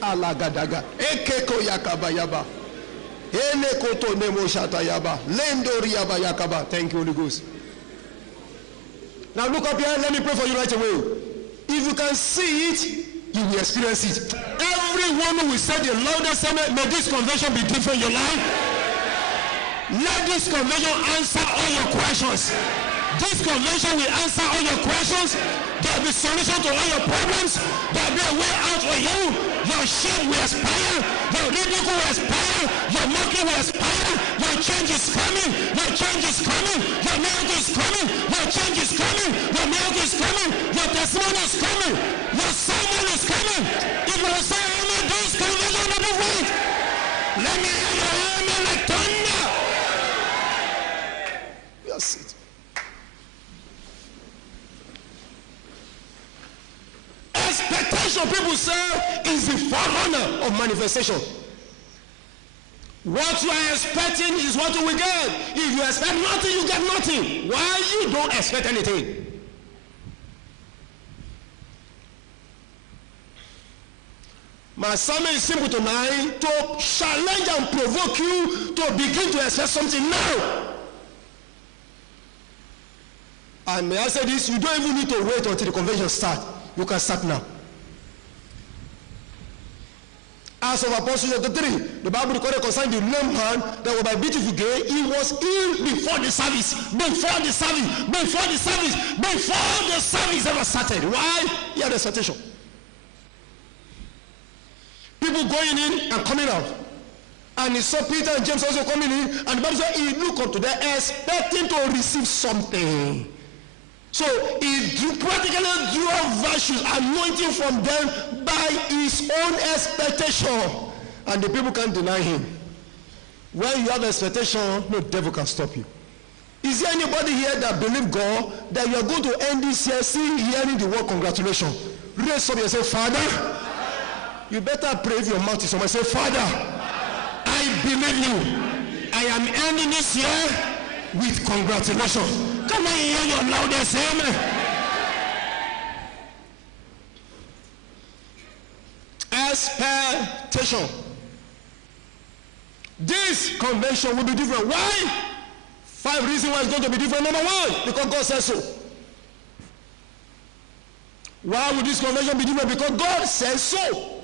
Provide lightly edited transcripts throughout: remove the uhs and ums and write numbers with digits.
Alagadaga. Ekeko yakaba yaba. Elekoto nemo shata yaba. Lendori yaba yakaba. Thank you, Holy Ghost. Now look up here. Let me pray for you right away. If you can see it, you will experience it. Everyone who will say the loudest amen, may this convention be different in your life. Let this convention answer all your questions. This convention will answer all your questions. There will be solution to all your problems. There will be a way out for you. Your shame will expire. Your ridicule will expire. Your mocking will expire. Your change is coming. Your change is coming. Your miracle is coming. Your change is coming. Your miracle is coming. Your testimony is coming. Your sermon is coming. If you say amen, this convention will be right. Let me hear your amen like thunder. Yes, it. Expectation, people say, is the forerunner of manifestation. What you are expecting is what you will get. If you expect nothing, you get nothing. Why you don't expect anything? My sermon is simple tonight, to challenge and provoke you to begin to expect something now. And may I say this, you don't even need to wait until the convention starts. You can start now. As of Apostles chapter 3, the Bible recorded concerning the lame man that was by beautiful gay. He was ill before the service. Before the service. Before the service. Before the service ever started. Why? He had expectation. People going in and coming out. And he saw Peter and James also coming in. And the Bible said he looked up to them expecting to receive something. So he practically drew virtues, anointing from them by his own expectation. And the people can't deny him. When you have expectation, no devil can stop you. Is there anybody here that believes God that you are going to end this year hearing the word congratulations? Raise up and say, Father, you better pray if your mouth is open. Say, Father, I believe you. I am ending this year with congratulations. Come on, hear your loudest amen. Expectation. This convention will be different. Why? 5 reasons why it's going to be different. Number 1, because God says so. Why would this convention be different? Because God says so.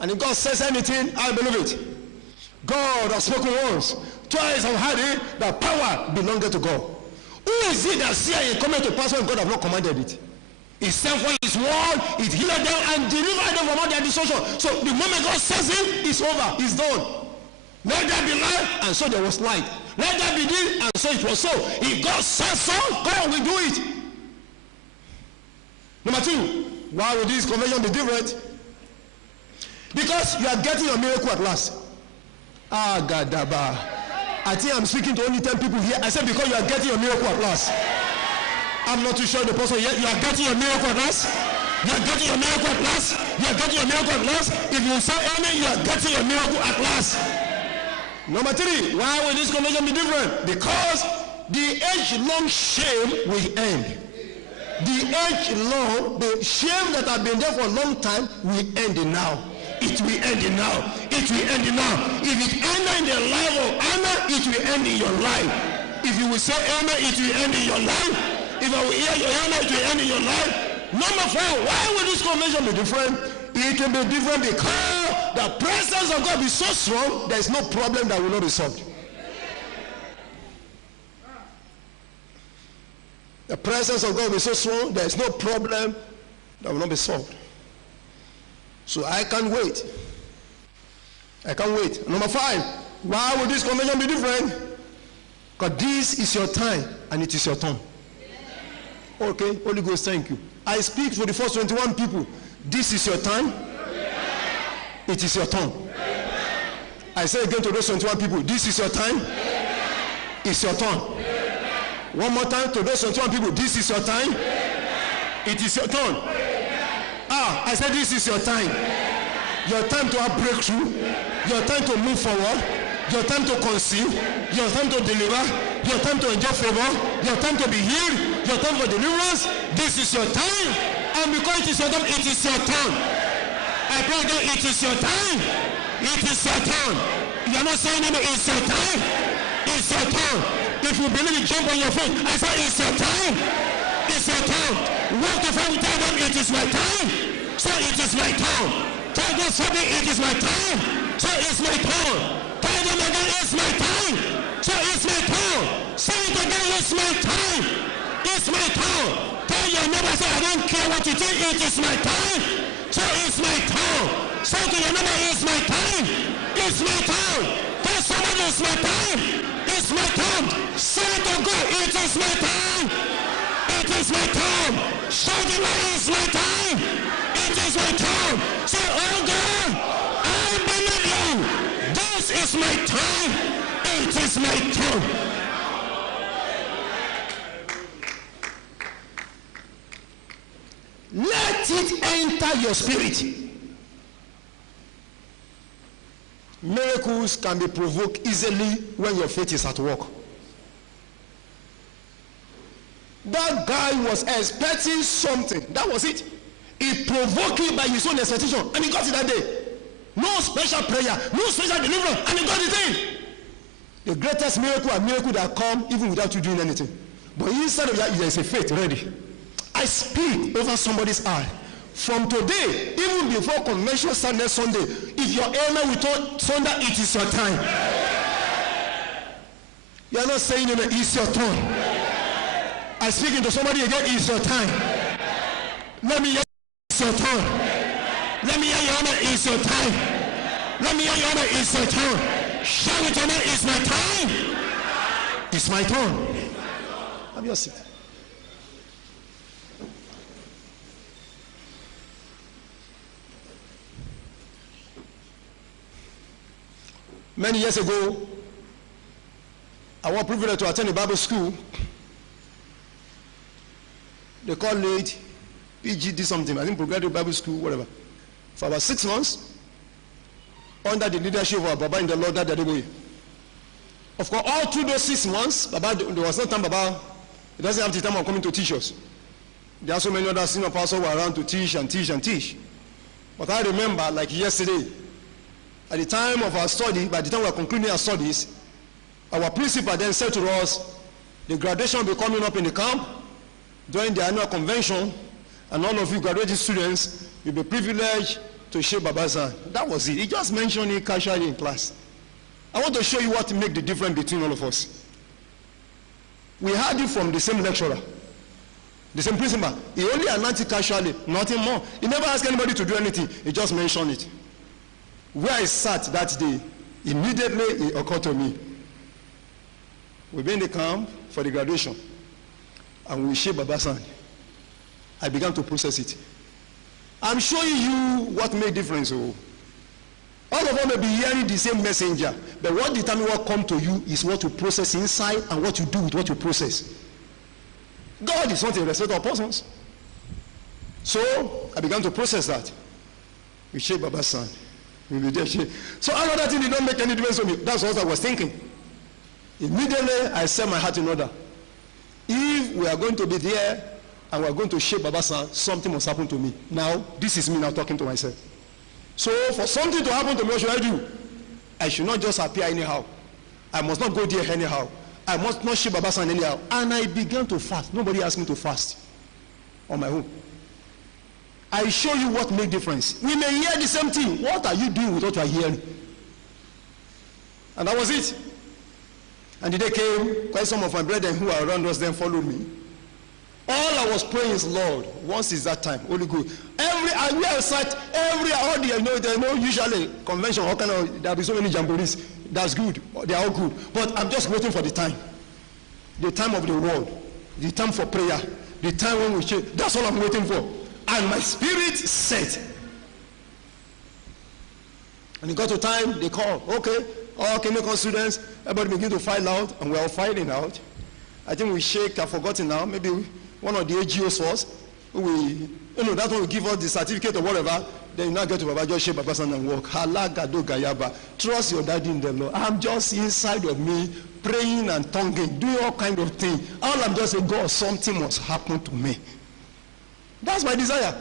And if God says anything, I believe it. God has spoken once. Twice I've heard it, that power belongs to God. Who is it that says it coming to pass when God has not commanded it? He sent for his word, it healed them and delivered them from all their destruction. So the moment God says it, it's over, it's done. Let there be light, and so there was light. Let there be this, and so it was so. If God says so, God will do it. Number 2, why would this convention be different? Because you are getting your miracle at last. Gadaba. I think I'm speaking to only 10 people here. I said because you are getting your miracle at last. I'm not too sure the person yet. You are getting your miracle at last. You are getting your miracle at last. You are getting your miracle at last. If you say amen, you are getting your miracle at last. Number 3, why will this convention be different? Because the age-long shame will end. The age-long, the shame that have been there for a long time will end now. It will end now. It will end now. If it ended in the life of Anna, it will end in your life. If you will say amen, it will end in your life. If I will hear your amen, it will end in your life. Number 4, why will this convention be different? It will be different because the presence of God will be so strong, there is no problem that will not be solved. The presence of God will be so strong, there is no problem that will not be solved. So I can't wait. I can't wait. Number 5, why would this convention be different? Because this is your time and it is your turn. Okay, Holy Ghost, thank you. I speak for the first 21 people. This is your time. It is your turn. I say again to those 21 people, this is your time. It's your turn. One more time to those 21 people, this is your time. It is your turn. I said this is your time. Your time to have breakthrough. Your time to move forward. Your time to conceive. Your time to deliver. Your time to enjoy favor. Your time to be healed. Your time for deliverance. This is your time. And because it is your time, it is your turn. I pray that it is your time. It is your time. You are not saying it, it's your time. It's your time. If you believe it, jump on your feet. I say it's your time. It's your time. Walk the phone, tell them it is my time. So it is my time. Tell them something, it is my time. So it's my time. Tell them again, it's my time. So it's my time. Say it again, it's my time. It's my time. Tell your neighbor, say, I don't care what you think, it is my time. So it's my time. Say to your neighbor, it's my time. It's my time. Tell somebody it's my time. It's my time. Say to God, it is my time. It is my time. Shout it like it's my time. It is my time. Say, oh God, I believe you. This is my time. It is my time. Let it enter your spirit. Miracles can be provoked easily when your faith is at work. That guy was expecting something. That was it. He provoked him by his own expectation, and he got it that day. No special prayer, no special deliverance, and he got it in. The greatest miracle are miracles that come even without you doing anything. But inside of that, there is a faith ready. I speak over somebody's eye. From today, even before convention Sunday, if your amen will turn Sunday, it is your time. You are not saying it's your turn. I speak into somebody again, it's your time. Let me hear it's your turn. Let me hear your honor, it's your time. Let me hear your honor, it's your turn. Shout it to me, it's my time. It's my turn. Have your seat. Many years ago, I was privileged to attend a Bible school. They called it PGD something, I think Progressive Bible School, whatever. For about 6 months, under the leadership of our Baba in the Lord, that way. Of course, all through those 6 months, Baba, there was no time Baba, he doesn't have the time of coming to teach us. There are so many other senior pastors who are around to teach and teach and teach. But I remember, like yesterday, at the time of our study, by the time we were concluding our studies, our principal then said to us, the graduation will be coming up in the camp during the annual convention, and all of you graduating students will be privileged to share Baba's hand. That was it. He just mentioned it casually in class. I want to show you what makes the difference between all of us. We heard it from the same lecturer, the same principal. He only announced it casually, nothing more. He never asked anybody to do anything. He just mentioned it. Where I sat that day, immediately it occurred to me. We'll be in the camp for the graduation, and we share Baba's hand. I began to process it. I'm showing you what made difference. Oh. All of us may be hearing the same messenger, but what determines what comes to you is what you process inside and what you do with what you process. God is not a respecter of persons. So I began to process that. We share Baba's hand. So another thing did not make any difference to me. That's what I was thinking. Immediately I set my heart in order. If we are going to be there and we are going to shape Baba's hand, something must happen to me. Now, this is me now talking to myself. So for something to happen to me, what should I do? I should not just appear anyhow. I must not go there anyhow. I must not shape Baba's hand anyhow. And I began to fast. Nobody asked me to fast on my own. I show you what makes difference. We may hear the same thing. What are you doing with what you are hearing? And that was it. And the day came, quite some of my brethren who are around us then followed me. All I was praying is, Lord, once is that time, Holy Ghost. We are sat, usually convention, there'll be so many jamborees. That's good. They are all good. But I'm just waiting for the time. The time of the word. The time for prayer. The time when we share. That's all I'm waiting for. And my spirit said. And it got to time, they call. Okay, all chemical students, everybody begin to file out, and we're all filing out. I think we shake, I've forgotten now, maybe one of the AGOs first. That's when we give us the certificate or whatever. Then you now get to Baba, just shake Baba's hand and walk. Halagado Gayaba. Trust your daddy in the Lord. I'm just inside of me, praying and tonguing, doing all kind of things. All I'm just saying, God, something must happen to me. That's my desire.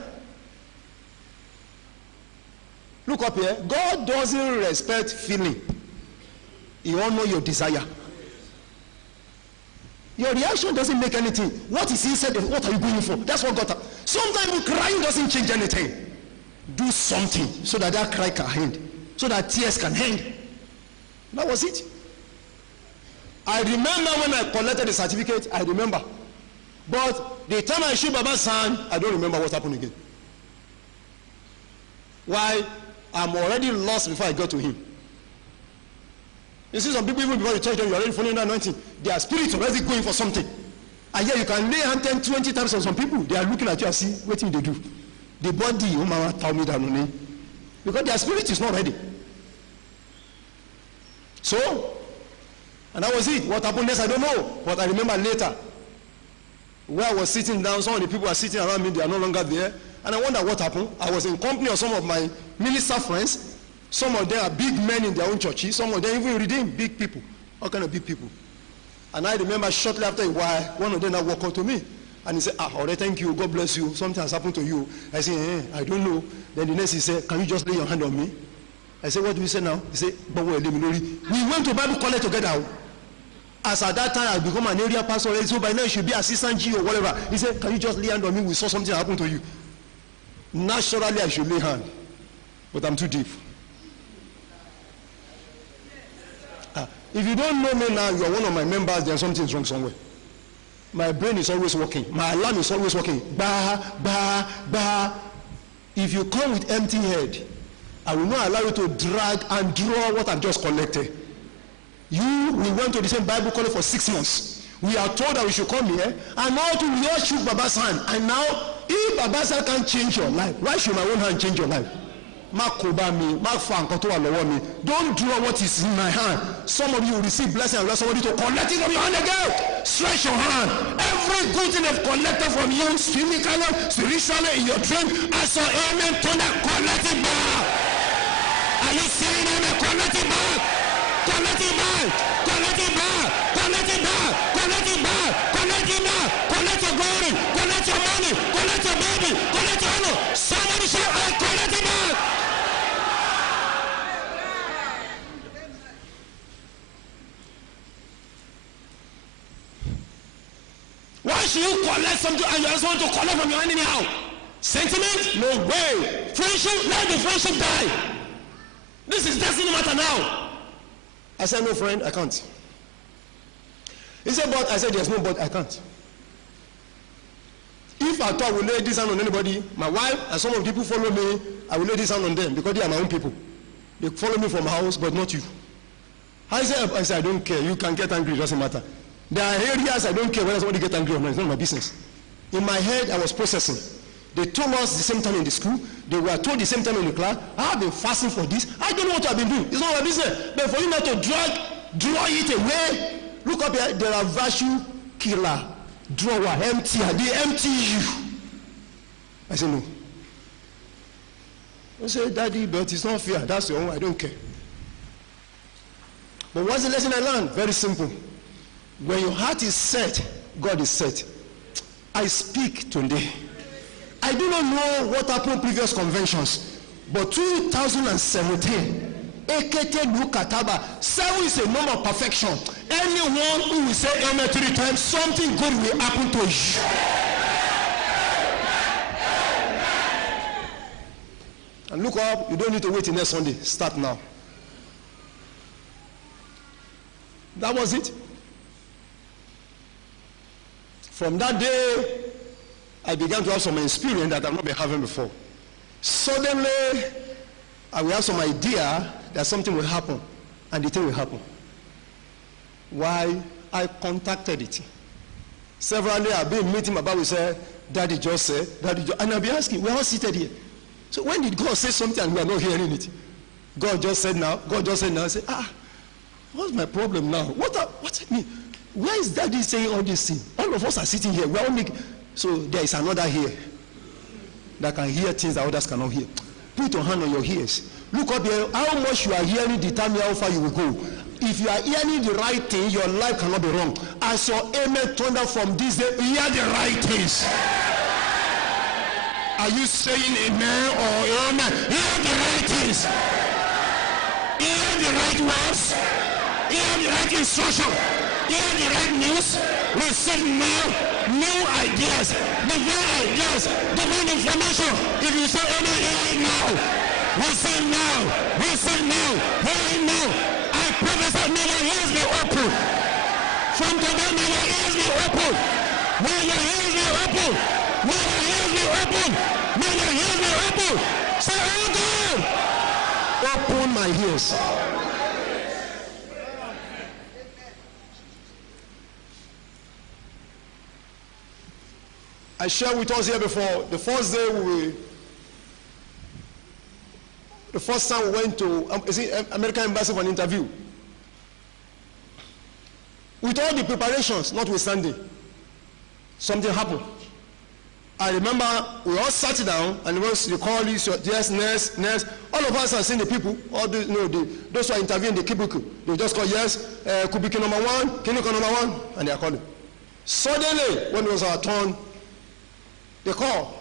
Look up here. God doesn't respect feeling. He honors your desire. Your reaction doesn't make anything. What is inside of what are you going for? That's what God. Sometimes crying doesn't change anything. Do something so that that cry can end, so that tears can end. That was it. I remember when I collected the certificate. I remember, but the time I shook Baba's hand, I don't remember what happened again. Why? I'm already lost before I got to him. You see some people, even before you touch them, you're already following the anointing. Their spirit already going for something. And yet you can lay hand 10, 20 times on some people. They are looking at you and see what they do. The body, oh mama, tell me that no, because their spirit is not ready. So, and that was it. What happened next, I don't know. But I remember later, where I was sitting down, some of the people were sitting around me, they are no longer there. And I wonder what happened. I was in company of some of my minister friends. Some of them are big men in their own churches. Some of them even redeem big people. All kind of big people. And I remember shortly after a while, one of them now walked up to me. And he said, alright, thank you, God bless you. Something has happened to you. I said, I don't know. Then the next he said, can you just lay your hand on me? I said, what do you say now? He said, we went to Bible college together. As at that time, I become an area pastor. So by now, you should be assistant G or whatever. He said, can you just lay hand on me? We saw something happen to you. Naturally, I should lay hand. But I'm too deep. If you don't know me now, you are one of my members, then something's wrong somewhere. My brain is always working. My alarm is always working. Bah, bah, bah. If you come with empty head, I will not allow you to drag and draw what I've just collected. We went to the same Bible college for 6 months. We are told that we should come here, and now we all shook Baba's hand. And now, if Baba's hand can't change your life, why should my own hand change your life? Don't draw what is in my hand. Some of you will receive blessing and let somebody to collect it from your hand again. Stretch your hand. Every good thing they've collected from you, spiritually, in your dream, I saw amen to that. Collect it back. Are you saying amen? Collect it back. Collect it back. Collect it back. Collect it back. Collect it back. Collect it back. Collect your glory. Collect your money. Collect your baby. Collect your honor. Somebody shout, I collect it back. Why should you collect something and you just want to collect from your enemy now? Sentiment? No way. Friendship? Let the friendship die. This is destiny matter now. I said, no friend, I can't. He said, but I said, there's no but, I can't. If I thought I will lay this hand on anybody, my wife and some of the people follow me, I will lay this hand on them because they are my own people. They follow me from my house, but not you. I said, I don't care. You can get angry, it doesn't matter. There are areas I don't care whether somebody gets angry or not. It's not my business. In my head, I was processing. They told us the same time in the school. They were told the same time in the class. I have been fasting for this. I don't know what I've been doing. It's not my business. But for you not to draw it away, look up here. There are virtue killer, drawer, empty. They empty you. I said, no. I said, Daddy, but it's not fair. That's your own. I don't care. But what's the lesson I learned? Very simple. When your heart is set, God is set. I speak today. I do not know what happened in previous conventions, but 2017, Ekete 7 is a number of perfection. Anyone who will say amen 3 times, something good will happen to you. And look up, you don't need to wait till next Sunday. Start now. That was it. From that day, I began to have some experience that I've not been having before. Suddenly, I will have some idea that something will happen, and the thing will happen. Why? I contacted it. Severally, I've been meeting my Bible, say, Daddy just said, Daddy just, and I'll be asking, we're all seated here. So when did God say something and we are not hearing it? God just said now, I say, what's my problem now? What's it mean? Where is Daddy saying all these things? All of us are sitting here. We all make, so there is another here that can hear things that others cannot hear. Put your hand on your ears. Look up here. How much you are hearing determine how far you will go. If you are hearing the right thing, your life cannot be wrong. As your amen thunder from this day, hear the right things. Are you saying amen or amen? Hear the right things. Hear the right words. Hear the right instruction. Hear the right news. Receive now new ideas, divine information. If you say amen, hear it now. Receive now. Receive now. Hear it now. I prophesy, may your ears be open. From today, may your ears be open. May your ears be open. May your ears be open. May your ears be open. Say, oh God, open my ears. I shared with us here before, the first time we went to American Embassy for an interview. With all the preparations, notwithstanding, something happened. I remember we all sat down, and once you call this, yes, nurse, all of us are seeing the people, all the, those who are interviewing the cubicle. They just call yes, cubicle number 1, clinical number 1, and they are calling. Suddenly, when it was our turn, they call,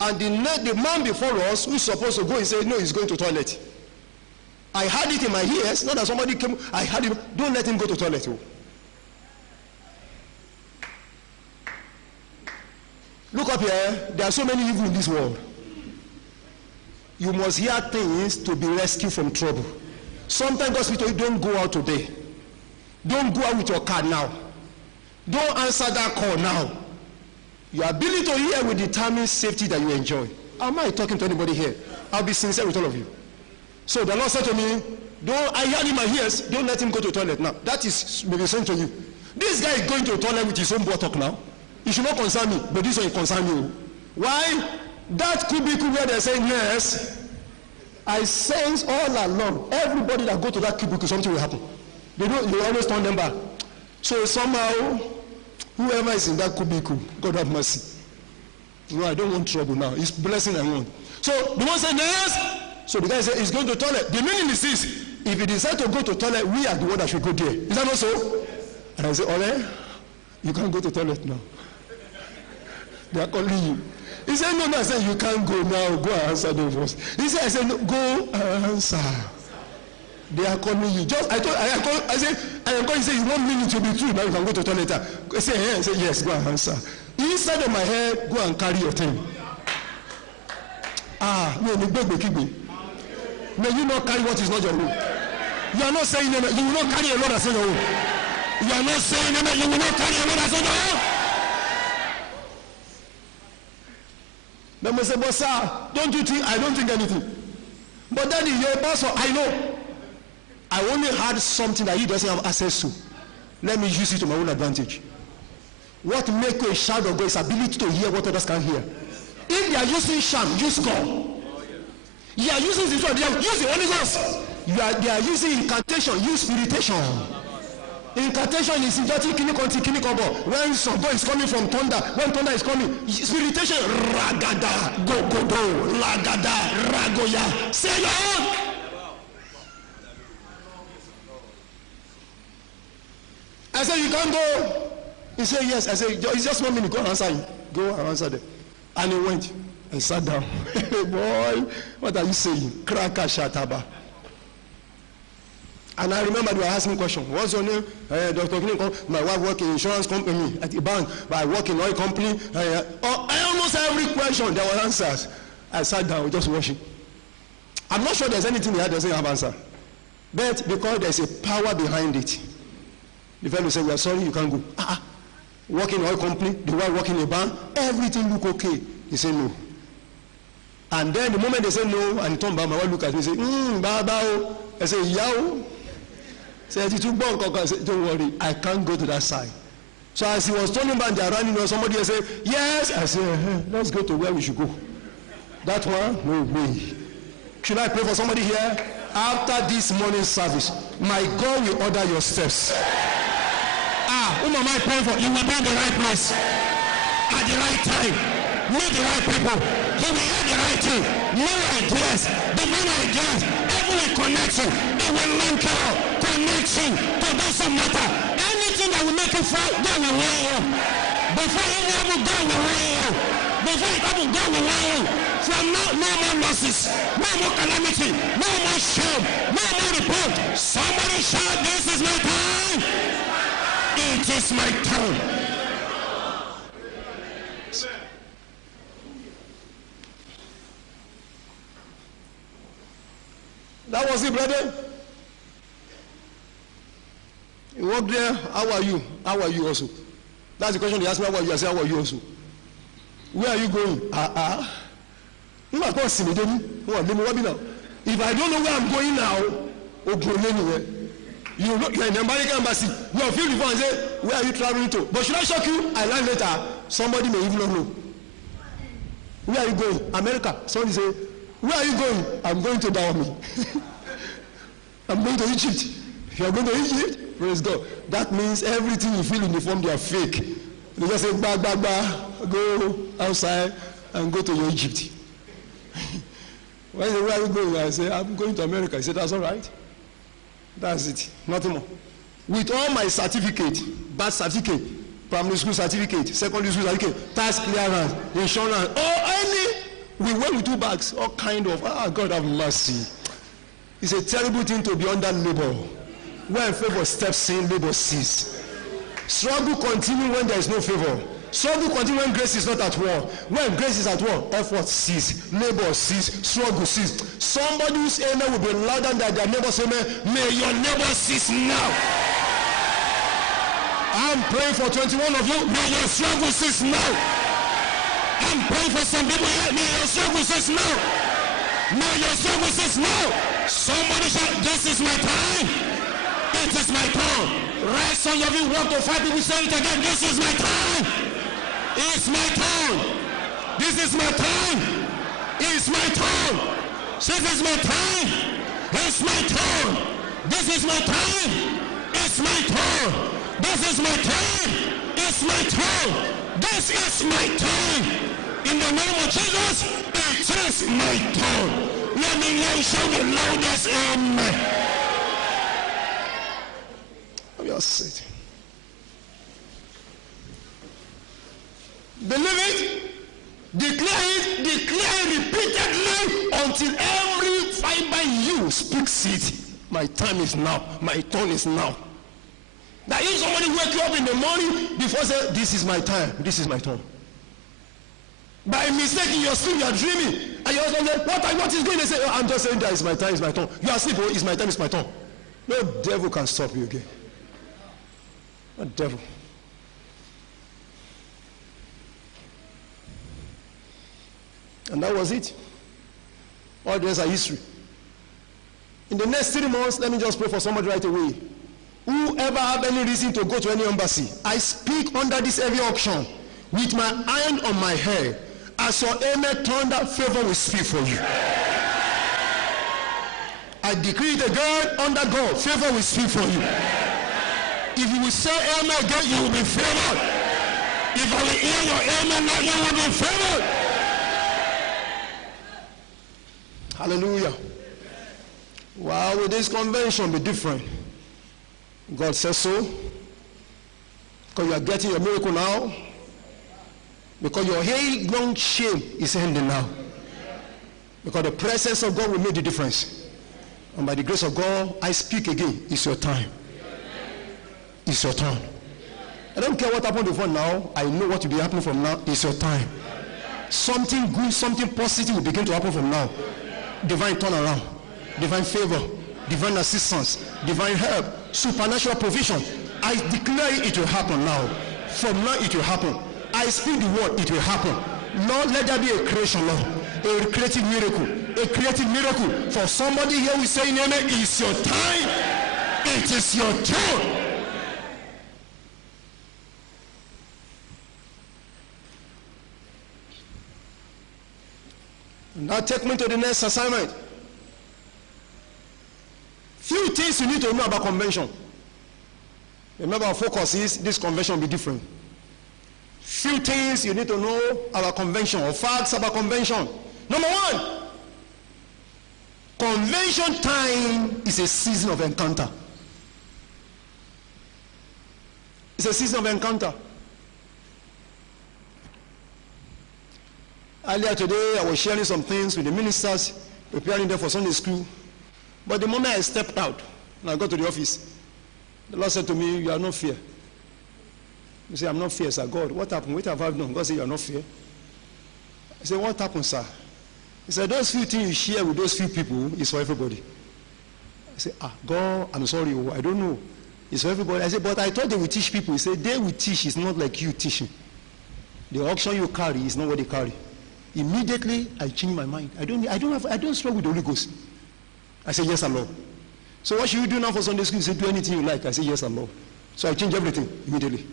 and the man before us, who is supposed to go, he said, no, he's going to toilet. I heard it in my ears, not that somebody came, I heard him, don't let him go to toilet. Look up here, there are so many evil in this world. You must hear things to be rescued from trouble. Sometimes God speaks to you, don't go out today. Don't go out with your car now. Don't answer that call now. Your ability to hear will determine safety that you enjoy. Am I talking to anybody here? I'll be sincere with all of you. So the Lord said to me, I heard in my ears, don't let him go to the toilet now. That is maybe saying to you. This guy is going to the toilet with his own buttock now. It should not concern me, but this one concern you. Why? That cubicle where they're saying yes, I sense all along, everybody that go to that cubicle, something will happen. They always turn them back. So somehow, whoever is in that cubicle, God have mercy. No, I don't want trouble now. It's blessing I want. So the one said yes. So the guy said he's going to the toilet. The meaning is this: if he decides to go to the toilet, we are the one that should go there. Is that not so? And I said, Ole, you can't go to the toilet now. They are calling you. He said, no, I said, you can't go now. Go and answer them first. He said, I said, no, go and answer. They are calling you. I said, I am going. He said, 1 minute to be true. Now you can go to the toilet. I said, yeah. I said, yes, go and answer. Inside of my head, go and carry your thing. No, may you not carry what is not your own. You are not saying amen. You will not carry a lot that's not your own. You are not saying amen. You will not carry a lot that's not your own. Then we say, but sir, don't you think? I don't think anything. But daddy, you're a pastor. I know. I only had something that he doesn't have access to. Let me use it to my own advantage. What makes a child of God is ability to hear what others can hear. If they are using sham, use God. You are using this one, use the Holy Ghost. They are using incantation, use spiritation. Incantation is when some God is coming from thunder, when thunder is coming, spiritation, ragada, gogodo, lagada, ragoya. Say Lord. I said, you can't go. He said, yes. I said, it's just 1 minute. Go and answer him. Go and answer them. And he went and sat down. Boy, what are you saying? Kraka shataba. And I remember they were asking me a question. What's your name? Dr. Clinic. My wife works in insurance company at the bank, but I work in oil company. Almost every question there were answers. I sat down, just watching. I'm not sure there's anything here that doesn't have answer. But because there's a power behind it. The fellow said, we are sorry, you can't go. Work in oil company, the wife work in a bank, everything look okay. He said no. And then the moment they said no, and Tom Bama will look at me and say, Baba. I say, Yao. Say, don't worry, I can't go to that side. So as he was turning back, they are running, somebody said, yes. I said, let's go to where we should go. That one? No way. Should I pray for somebody here? After this morning service, my God will order your steps. Whom am I praying for? You will be in the right place at the right time. Meet the right people. You will hear the right thing. New ideas, divine ideas. Every connection, it will link you up. Connection to doesn't matter. Anything that will make you fall, God will wear you. Before you ever go, will wear you. Before it happens, God will allow you. From now, no more losses, no more calamity, no more shame, no more report. Somebody shout, this is my time. It is my time. That was it, brother. You walk there, how are you? How are you also? That's the question they ask me, how are you? I say, how are you also? Where are you going? You must not see me, don't you? If I don't know where I'm going now, anywhere. You're in the American embassy. You feel the phone and say, where are you traveling to? But should I shock you? I learn later. Somebody may even not know. Where are you going? America. Somebody say, where are you going? I'm going to Dahomey. I'm going to Egypt. You are going to Egypt? Praise God. That means everything you feel in the form, they are fake. They just say, go outside and go to your Egypt. When you say, where are you going? I say, I'm going to America. He said, that's all right. That's it. Nothing more. With all my certificate, birth certificate, primary school certificate, secondary school certificate, tax clearance, insurance, we went with 2 bags, all kind of, God have mercy. It's a terrible thing to be under labor. When favor steps in, labor cease. Struggle continue when there is no favor. Struggle continue when grace is not at war. When grace is at war, effort cease, labor cease, struggle cease. Somebody whose amen will be louder than their neighbor's amen. May your neighbor cease now. I'm praying for 21 of you. May your struggle cease now. I'm praying for some people here. May your struggle cease now. May your struggle cease now. Somebody shout, this is my time. It is my time. Rise on your feet. 1 to 5 people say it again. This is my time. It's my time. This is my time. It's my time. This is my time. It's my time. This is my time. It's my time. This is my time. It's my time. This is my time. In the name of Jesus, it is my time. Let me hear you shout the loudest amen. You are sitting. Believe it, declare it repeatedly until every fiber in you speaks it. My time is now. My turn is now. That if somebody wake you up in the morning before say, this is my time, this is my turn. By mistake in your sleep, you are dreaming. And you also say, what is going to say? Oh, I'm just saying that it's my time, it's my turn. You are asleep, oh, it's my time, it's my turn. No devil can stop you again. No devil. And that was it. All the rest are history. In the next 3 months, let me just pray for somebody right away. Whoever have any reason to go to any embassy, I speak under this heavy auction with my hand on my head. As your amen thunder, favor will speak for you. I decree it again under God, favor will speak for you. If you will say amen again, you will be favored. If I will hear your amen now, you will be favored. Hallelujah. Why will this convention be different? God says so. Because you are getting your miracle now. Because your long shame is ending now. Because the presence of God will make the difference. And by the grace of God, I speak again. It's your time. It's your turn. I don't care what happened before now. I know what will be happening from now. It's your time. Something good, something positive will begin to happen from now. Divine turnaround, divine favor, divine assistance, divine help, supernatural provision. I declare it will happen now. From now it will happen. I speak the word, it will happen. Lord, let there be a creation, Lord. A creative miracle. A creative miracle. For somebody here who is saying amen, it's your time. It is your turn. Now take me to the next assignment. Few things you need to know about convention. Remember, our focus is this convention will be different. Few things you need to know about convention, or facts about convention. Number 1, convention time is a season of encounter. It's a season of encounter. Earlier today, I was sharing some things with the ministers, preparing them for Sunday school. But the moment I stepped out, and I got to the office, the Lord said to me, you are not fear. You say, I'm not fear, sir. God, what happened? What have I done? God said, you are not fear. I said, what happened, sir? He said, those few things you share with those few people is for everybody. I said, God, I'm sorry, I don't know. It's for everybody. I said, but I thought they would teach people. He said, they will teach. It's not like you teaching. The auction you carry is not what they carry. Immediately, I changed my mind. I don't struggle with the Holy Ghost. I said, yes, Lord. So what should you do now for Sunday school? He said, do anything you like. I said, yes, Lord. So I changed everything immediately.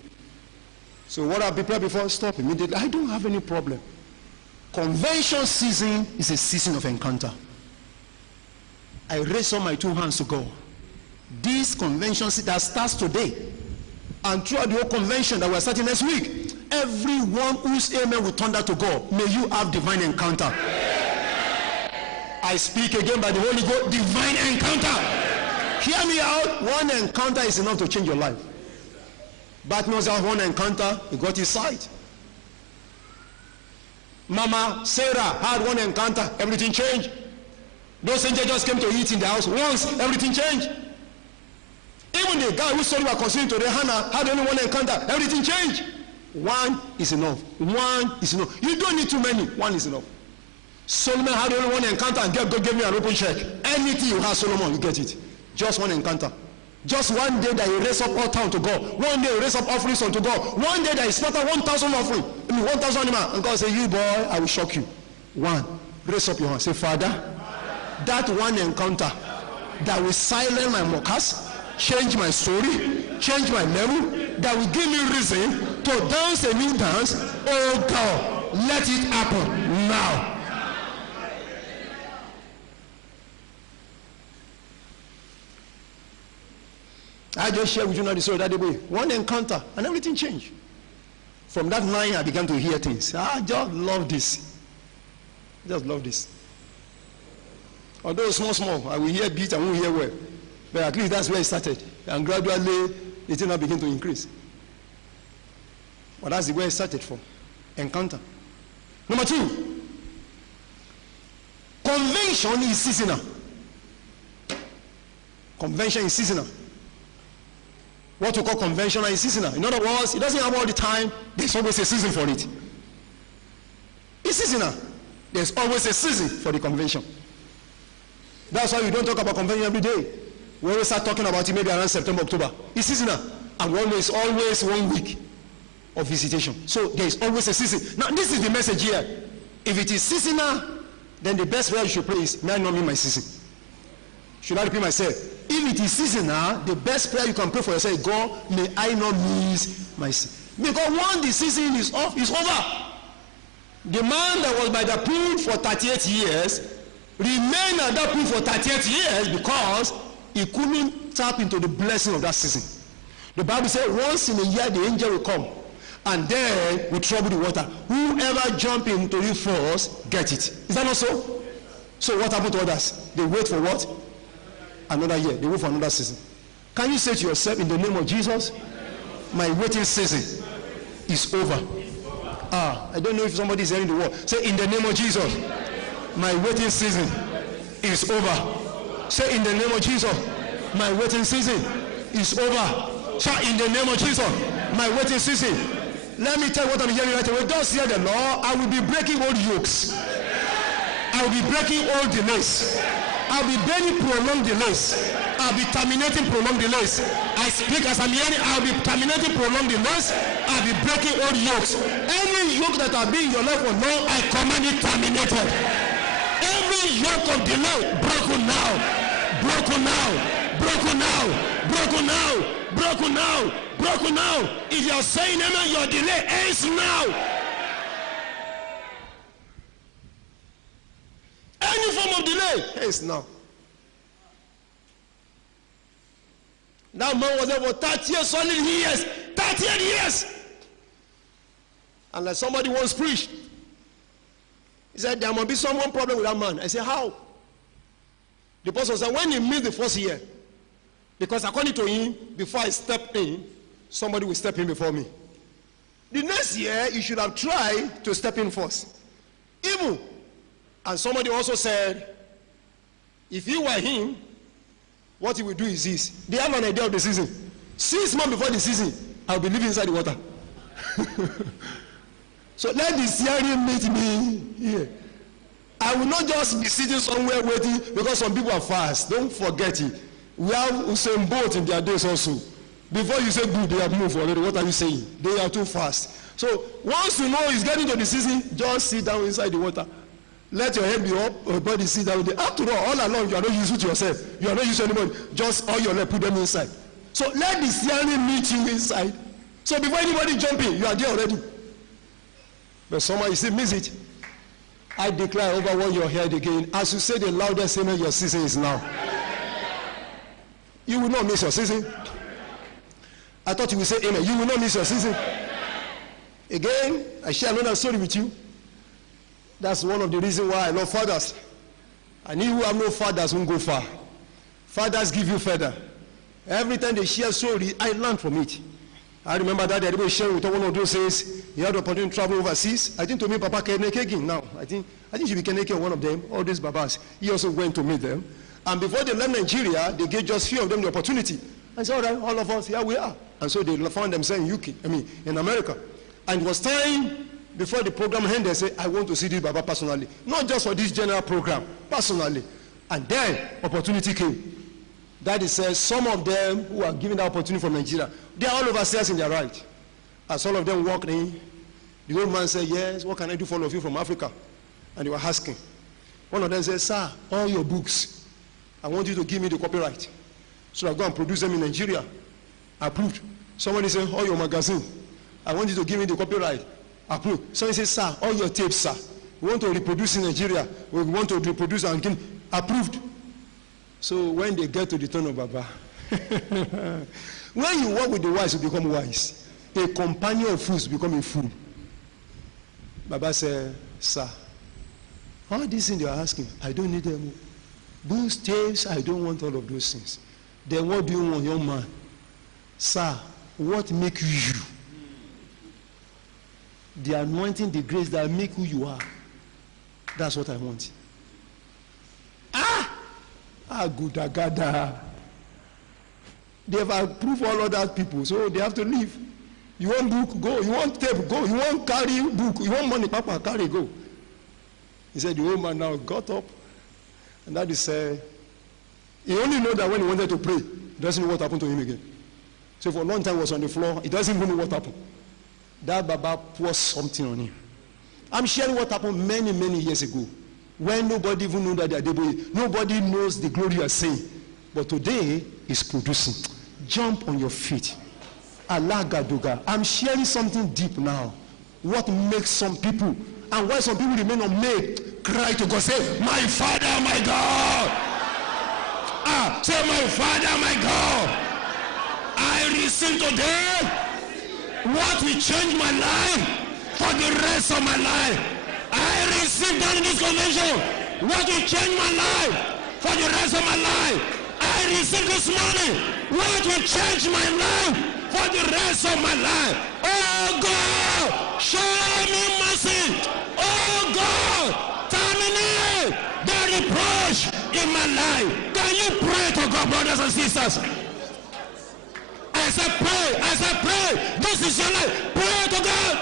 So what I prepared before, stop immediately. I don't have any problem. Convention season is a season of encounter. I raise up my two hands to God. This convention that starts today, and throughout the whole convention that we're starting next week, everyone whose amen will turn that to God, may you have divine encounter. I speak again by the Holy Ghost, divine encounter. Hear me out. One encounter is enough to change your life. Bartimaeus had one encounter, he got his sight. Mama Sarah had one encounter, everything changed. Those angels just came to eat in the house once, everything changed. Even the guy whose story we are considering today, Hannah, had only one encounter, everything changed. One is enough. One is enough. You don't need too many. One is enough. Solomon had only one encounter, and God gave me an open check. Anything you have, Solomon, you get it. Just one encounter. Just one day that you raise up altar unto God. One day you raise up offerings unto God. One day that you slaughter 1,000 offering. 1,000 animal. And God say, you boy, I will shock you. One. Raise up your hand. Say, Father, that one encounter that will silence my mockers, change my story, change my level, that will give me reason to dance a new dance. Oh God, let it happen now. I just shared with you now the story that day. One encounter and everything changed. From that night I began to hear things. I just love this. Just love this. Although small, I will hear beat, I won't hear well. But at least that's where it started. And gradually it did not begin to increase. But that's the way it started from. Encounter. Number 2. Convention is seasonal. Convention is seasonal. What we call conventional is seasonal. In other words, it doesn't happen all the time. There's always a season for it. It's seasonal. There's always a season for the convention. That's why we don't talk about convention every day. We always start talking about it maybe around September, October. It's seasonal. And always 1 week of visitation. So there is always a season. Now this is the message here. If it is seasonal, then the best prayer you should pray is, may I not meet my season. Should I repeat myself? If it is seasonal, the best prayer you can pray for yourself, God, may I not miss my season. Because once the season is off, it's over. The man that was by the pool for 38 years remained at that pool for 38 years because he couldn't tap into the blessing of that season. The Bible says once in a year the angel will come and then will trouble the water. Whoever jump into it first, get it. Is that not so? So what happened to others? They wait for what? Another year. They wait for another season. Can you say to yourself, in the name of Jesus, my waiting season is over? I don't know if somebody is hearing the word. Say, in the name of Jesus, my waiting season is over. Say, in the name of Jesus, my waiting season is over. Say, in the name of Jesus, my waiting season. Let me tell you what I'm hearing right away. Thus hear the Lord, I will be breaking old yokes. I will be breaking old delays. I'll be burning prolonged delays. I'll be terminating prolonged delays. I speak as I'm hearing, I'll be terminating prolonged delays. I'll be breaking old yokes. Any yoke that have been in your life for now, I command it terminated. Every yoke of delay, broken now. Broken now. Broken now. Broken now. Broken now. Broken now. If you're saying amen, your delay ends now. Any form of delay ends now. That man was there for 30 years, solid years, 38 years. And like somebody once preached, he said there must be some problem with that man. I said, how? The pastor said, when he missed the first year, because according to him, before I step in, somebody will step in before me. The next year, you should have tried to step in first. If Even, and somebody also said, if you were him, what he will do is this. They have an idea of the season. 6 months before the season, I'll be living inside the water. So let the Syrian meet me here. I will not just be sitting somewhere waiting because some people are fast. Don't forget it. We have Usain Bolt in their days also. Before you say good, they have moved already. What are you saying? They are too fast. So once you know it's getting to the season, just sit down inside the water. Let your head be up, your body sit down there. After all along, you are not used to yourself. You are not used to anybody. Just all your leg, put them inside. So let the Syrian meet you inside. So before anybody jump in, you are there already. But someone, you say, miss it. I declare over what your head again. As you say the loudest amen, your season is now. You will not miss your season. I thought you would say amen. You will not miss your season. Again, I share another story with you. That's one of the reasons why I love fathers. And he who have no fathers won't go far. Fathers give you feather. Every time they share story, I learn from it. I remember that they were sharing with one of those says he had the opportunity to travel overseas. I think to meet Papa Kayode now. I think she be Kayode one of them, all these babas. He also went to meet them. And before they left Nigeria, they gave just few of them the opportunity. I said, all right, all of us, here we are. And so they found themselves in America. And it was time before the program ended, they said, I want to see this Baba personally. Not just for this general program, personally. And then opportunity came. That is, some of them who are given the opportunity from Nigeria, they are all overseers in their right. As all of them walked in, the old man said, yes, what can I do for all of you from Africa? And they were asking. One of them said, sir, all your books, I want you to give me the copyright. So I go and produce them in Nigeria. Approved. Somebody said, all your magazine, I want you to give me the copyright. Approved. Somebody said, sir, all your tapes, sir, we want to reproduce in Nigeria. We want to reproduce and give. Approved. So when they get to the turn of Baba, when you work with the wise, you become wise. A companion of fools become a fool. Baba said, sir, all these things you are asking, I don't need them. Books, tapes, I don't want all of those things. Then what do you want, young man? Sir, what makes you? The anointing, the grace that make who you are. That's what I want. Agudagada. They have approved all other people, so they have to leave. You want book, go. You want tape, go. You want carry book. You want money, Papa, carry, go. He said the old man now got up, and that is, he only know that when he wanted to pray, he doesn't know what happened to him again. So for a long time he was on the floor, he doesn't even know what happened. That Baba poured something on him. I'm sharing what happened many, many years ago, when nobody even knew that they are Deboye. Nobody knows the glory you are saying. But today, is producing. Jump on your feet. Allah Gaduga. I'm sharing something deep now. What makes some people, and why some people remain unmade, cry to God, say, my Father, my God. Say, my Father, my God. I receive today what will change my life for the rest of my life. I receive that in this convention. What will change my life for the rest of my life. I receive this morning. What will change my life for the rest of my life. Oh God, show me mercy. Oh God, terminate the reproach in my life. Can you pray to God, brothers and sisters? As I pray, this is your life. Pray to God.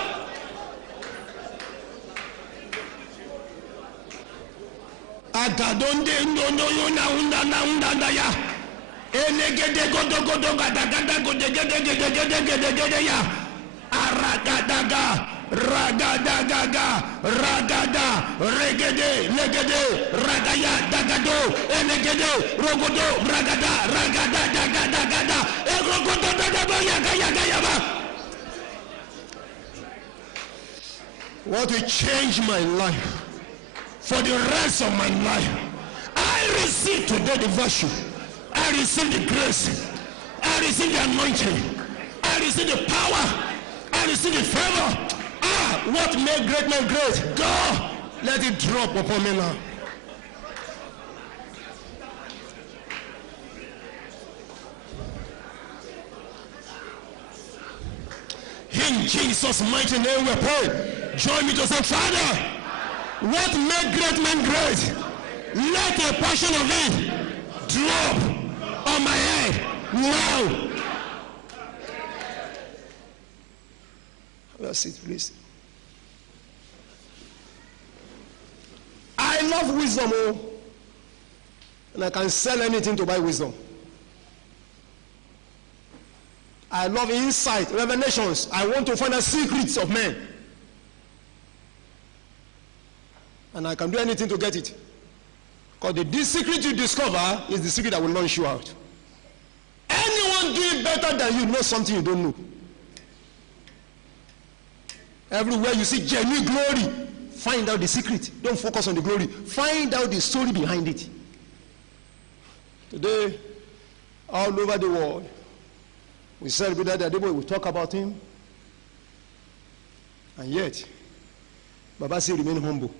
Agadonde ndondo yona unda ya. Elegede godo gada gede ya. Aragadaga, ragada, regede, legede, ragaya, dagado, elegede, rogodo, ragada, dagada, erogodo, yaga. What will change my life for the rest of my life? I receive today the virtue. I receive the grace. I receive the anointing. I receive the power. I receive the favor. What made great men great? God, let it drop upon me now. In Jesus' mighty name we pray. Join me to say, Father, What made great men great? Let a portion of it drop on my head now. That's it, please. I love wisdom, oh, and I can sell anything to buy wisdom. I love insight, revelations. I want to find the secrets of men. And I can do anything to get it. Because the secret you discover is the secret that will launch you out. Anyone doing better than you knows something you don't know. Everywhere you see genuine glory, find out the secret. Don't focus on the glory. Find out the story behind it. Today, all over the world, we celebrate that day, we talk about him. And yet, Baba still remain humble.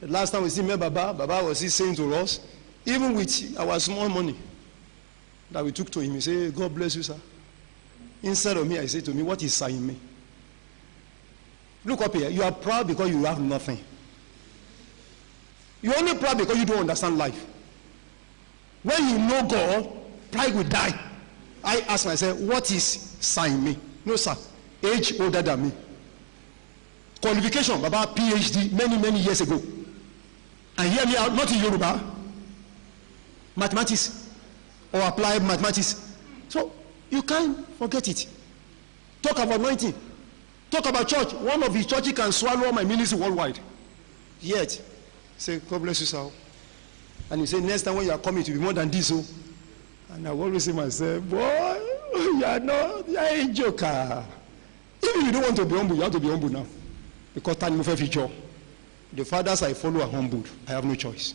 The last time we see Baba was he saying to us, even with our small money that we took to him, he said, God bless you, sir. Instead of me, I say to me, what is saying me? Look up here. You are proud because you have nothing. You're only proud because you don't understand life. When you know God, pride will die. I ask myself, what is saying me? No, sir. Age older than me. Qualification, Baba PhD many years ago. And hear me out, not in Yoruba. Mathematics or applied mathematics. So you can't forget it. Talk about anointing. Talk about church. One of his churches can swallow my ministry worldwide. Yet, say, God bless you, sir. And he said, next time when you are coming, it will be more than this. Oh. And I always say myself, boy, you are a joker. Even if you don't want to be humble, you have to be humble now. Because time move every job. The fathers I follow are humbled. I have no choice.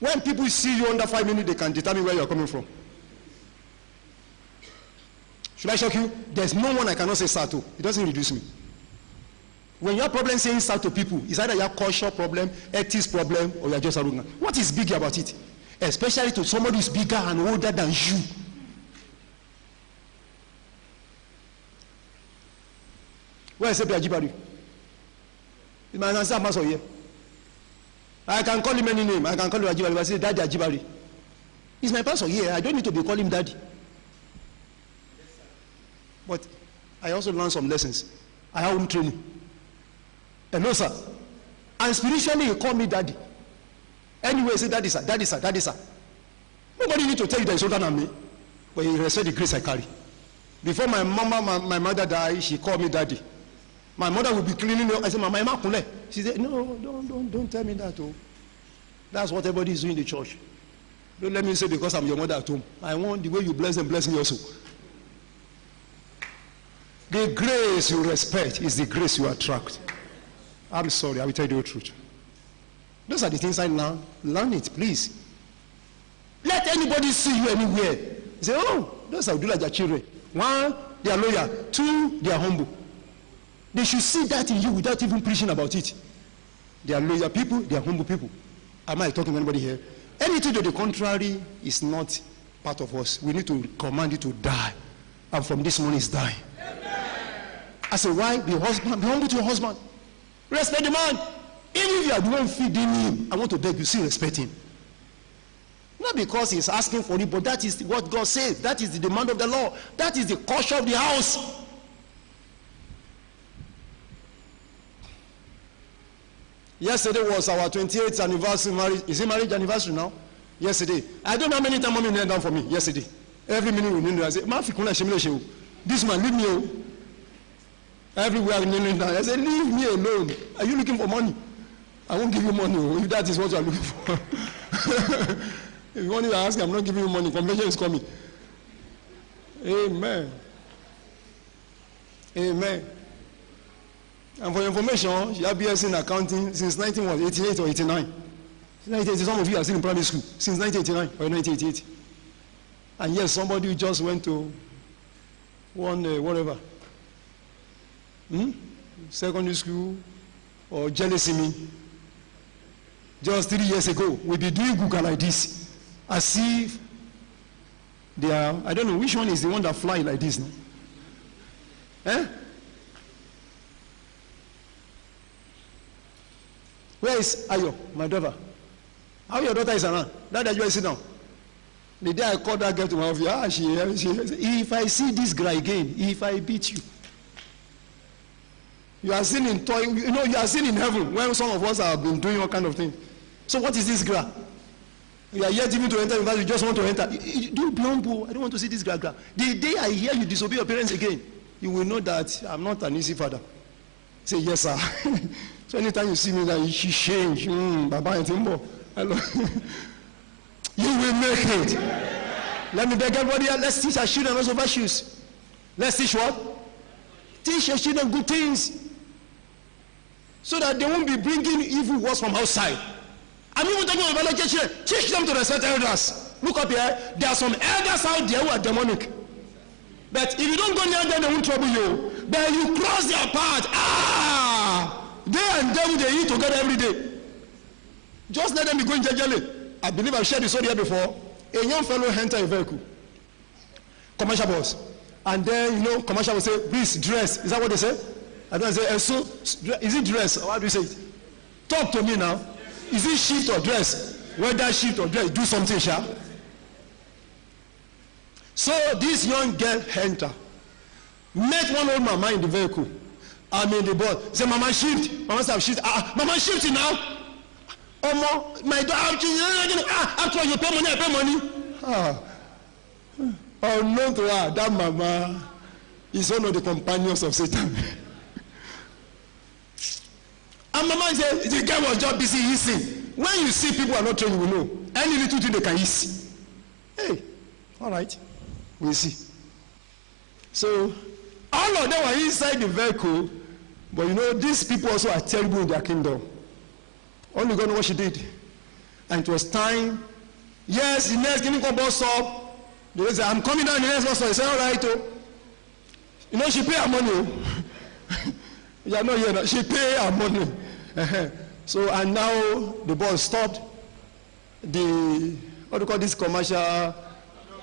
When people see you under 5 minutes, they can determine where you are coming from. Should I shock you? There's no one I cannot say sir to. It doesn't reduce me. When you have problem saying sir to people, it's either you have culture problem, ethics problem, or you are just arrogant. What is big about it? Especially to somebody who is bigger and older than you. Where is Sepi Ajibari? It's my answer, Master here. I can call him any name. I can call him Ajibari. I say, Daddy Ajibari. He's my pastor here. I don't need to be calling him Daddy. But I also learned some lessons. I have home training. Hello, sir. And spiritually, he called me Daddy. Anyway, he said, Daddy, sir, Daddy, sir, Daddy, sir. Nobody need to tell you that he's older than me. But he respect the grace I carry. Before my mother died, she called me Daddy. My mother would be cleaning up. I said, Mama, she said, no, don't tell me that. Oh. That's what everybody is doing in the church. Don't let me say because I'm your mother at home. I want the way you bless them, bless me also. The grace you respect is the grace you attract. I'm sorry, I will tell you the truth. Those are the things I learn. Learn it, please. Let anybody see you anywhere. Say, oh, those are Odulaja children. One, they are loyal. Two, they are humble. They should see that in you without even preaching about it. They are loyal people, they are humble people. Am I talking to anybody here? Anything to the contrary is not part of us. We need to command it to die. And from this morning, it's dying. As a wife, be husband, be humble to your husband. Respect the man. Even if you are the one feeding him, I want to beg you, still respect him. Not because he's asking for it, but that is what God says. That is the demand of the law. That is the culture of the house. Yesterday was our 28th anniversary marriage. Is it marriage anniversary now? Yesterday. I don't know how many times mommy knelt down for me yesterday. Every minute we kneel down. I say, this man, leave me. Everywhere we kneel down. I say, leave me alone. Are you looking for money? I won't give you money if that is what you are looking for. If you want to ask, I'm not giving you money. Convention is coming. Amen. Amen. And for your information, she has BS in accounting since 1988 or 89. Some of you are still in primary school since 1989 or 1988. And yes, somebody who just went to one whatever, secondary school or Jelesimi, just 3 years ago, we'll be doing Google like this, as if they are, I don't know which one is the one that fly like this now. Eh? Where is Ayo, my daughter? How your daughter is around? That you sit down. The day I called that girl to my office, she if I see this guy again, if I beat you. You are seen in toy, you are seen in heaven when some of us have been doing all kind of things. So what is this girl? You are yet even to enter university, you just want to enter. Do be humble. I don't want to see this girl. The day I hear you disobey your parents again, you will know that I'm not an easy father. Say yes, sir. So anytime you see me, that she change. Baba and Timbo. Hello. You will make it. Let me beg everybody. Let's teach our children also virtues. Let's teach what? Teach your children good things, so that they won't be bringing evil words from outside. I'm even talking about biological children. Teach them to respect elders. Look up here. There are some elders out there who are demonic. But if you don't go near them, they won't trouble you. But you cross their path. They and them, they eat together every day. Just let them be going jejely. I believe I've shared this story here before. A young fellow entered a vehicle. Commercial boss. And then, commercial will say, please, dress. Is that what they say? I don't say, so, is it dress? Or how do you say it? Talk to me now. Is it shift or dress? Whether shift or dress, do something, sha. So this young girl enter. Met one old mama in the vehicle. I mean the boss. Say, Mama shift. Mama say, shift. Mama shifting now. My daughter, after all, you pay money, I pay money. Unknown to her, that mama is one of the companions of Satan. And mama said, the guy was just busy eating. When you see people are not trained, you will know. Any little thing they can eat. Hey, all right, we'll see. So, all of them were inside the vehicle, but these people also are terrible in their kingdom. Only God knows what she did. And it was time. Yes, the next clinical bus stop. They say, I'm coming down the next bus stop. He said, all right. She pay her money. You are not here now. She pay her money. So, and now the bus stopped. What do you call this commercial?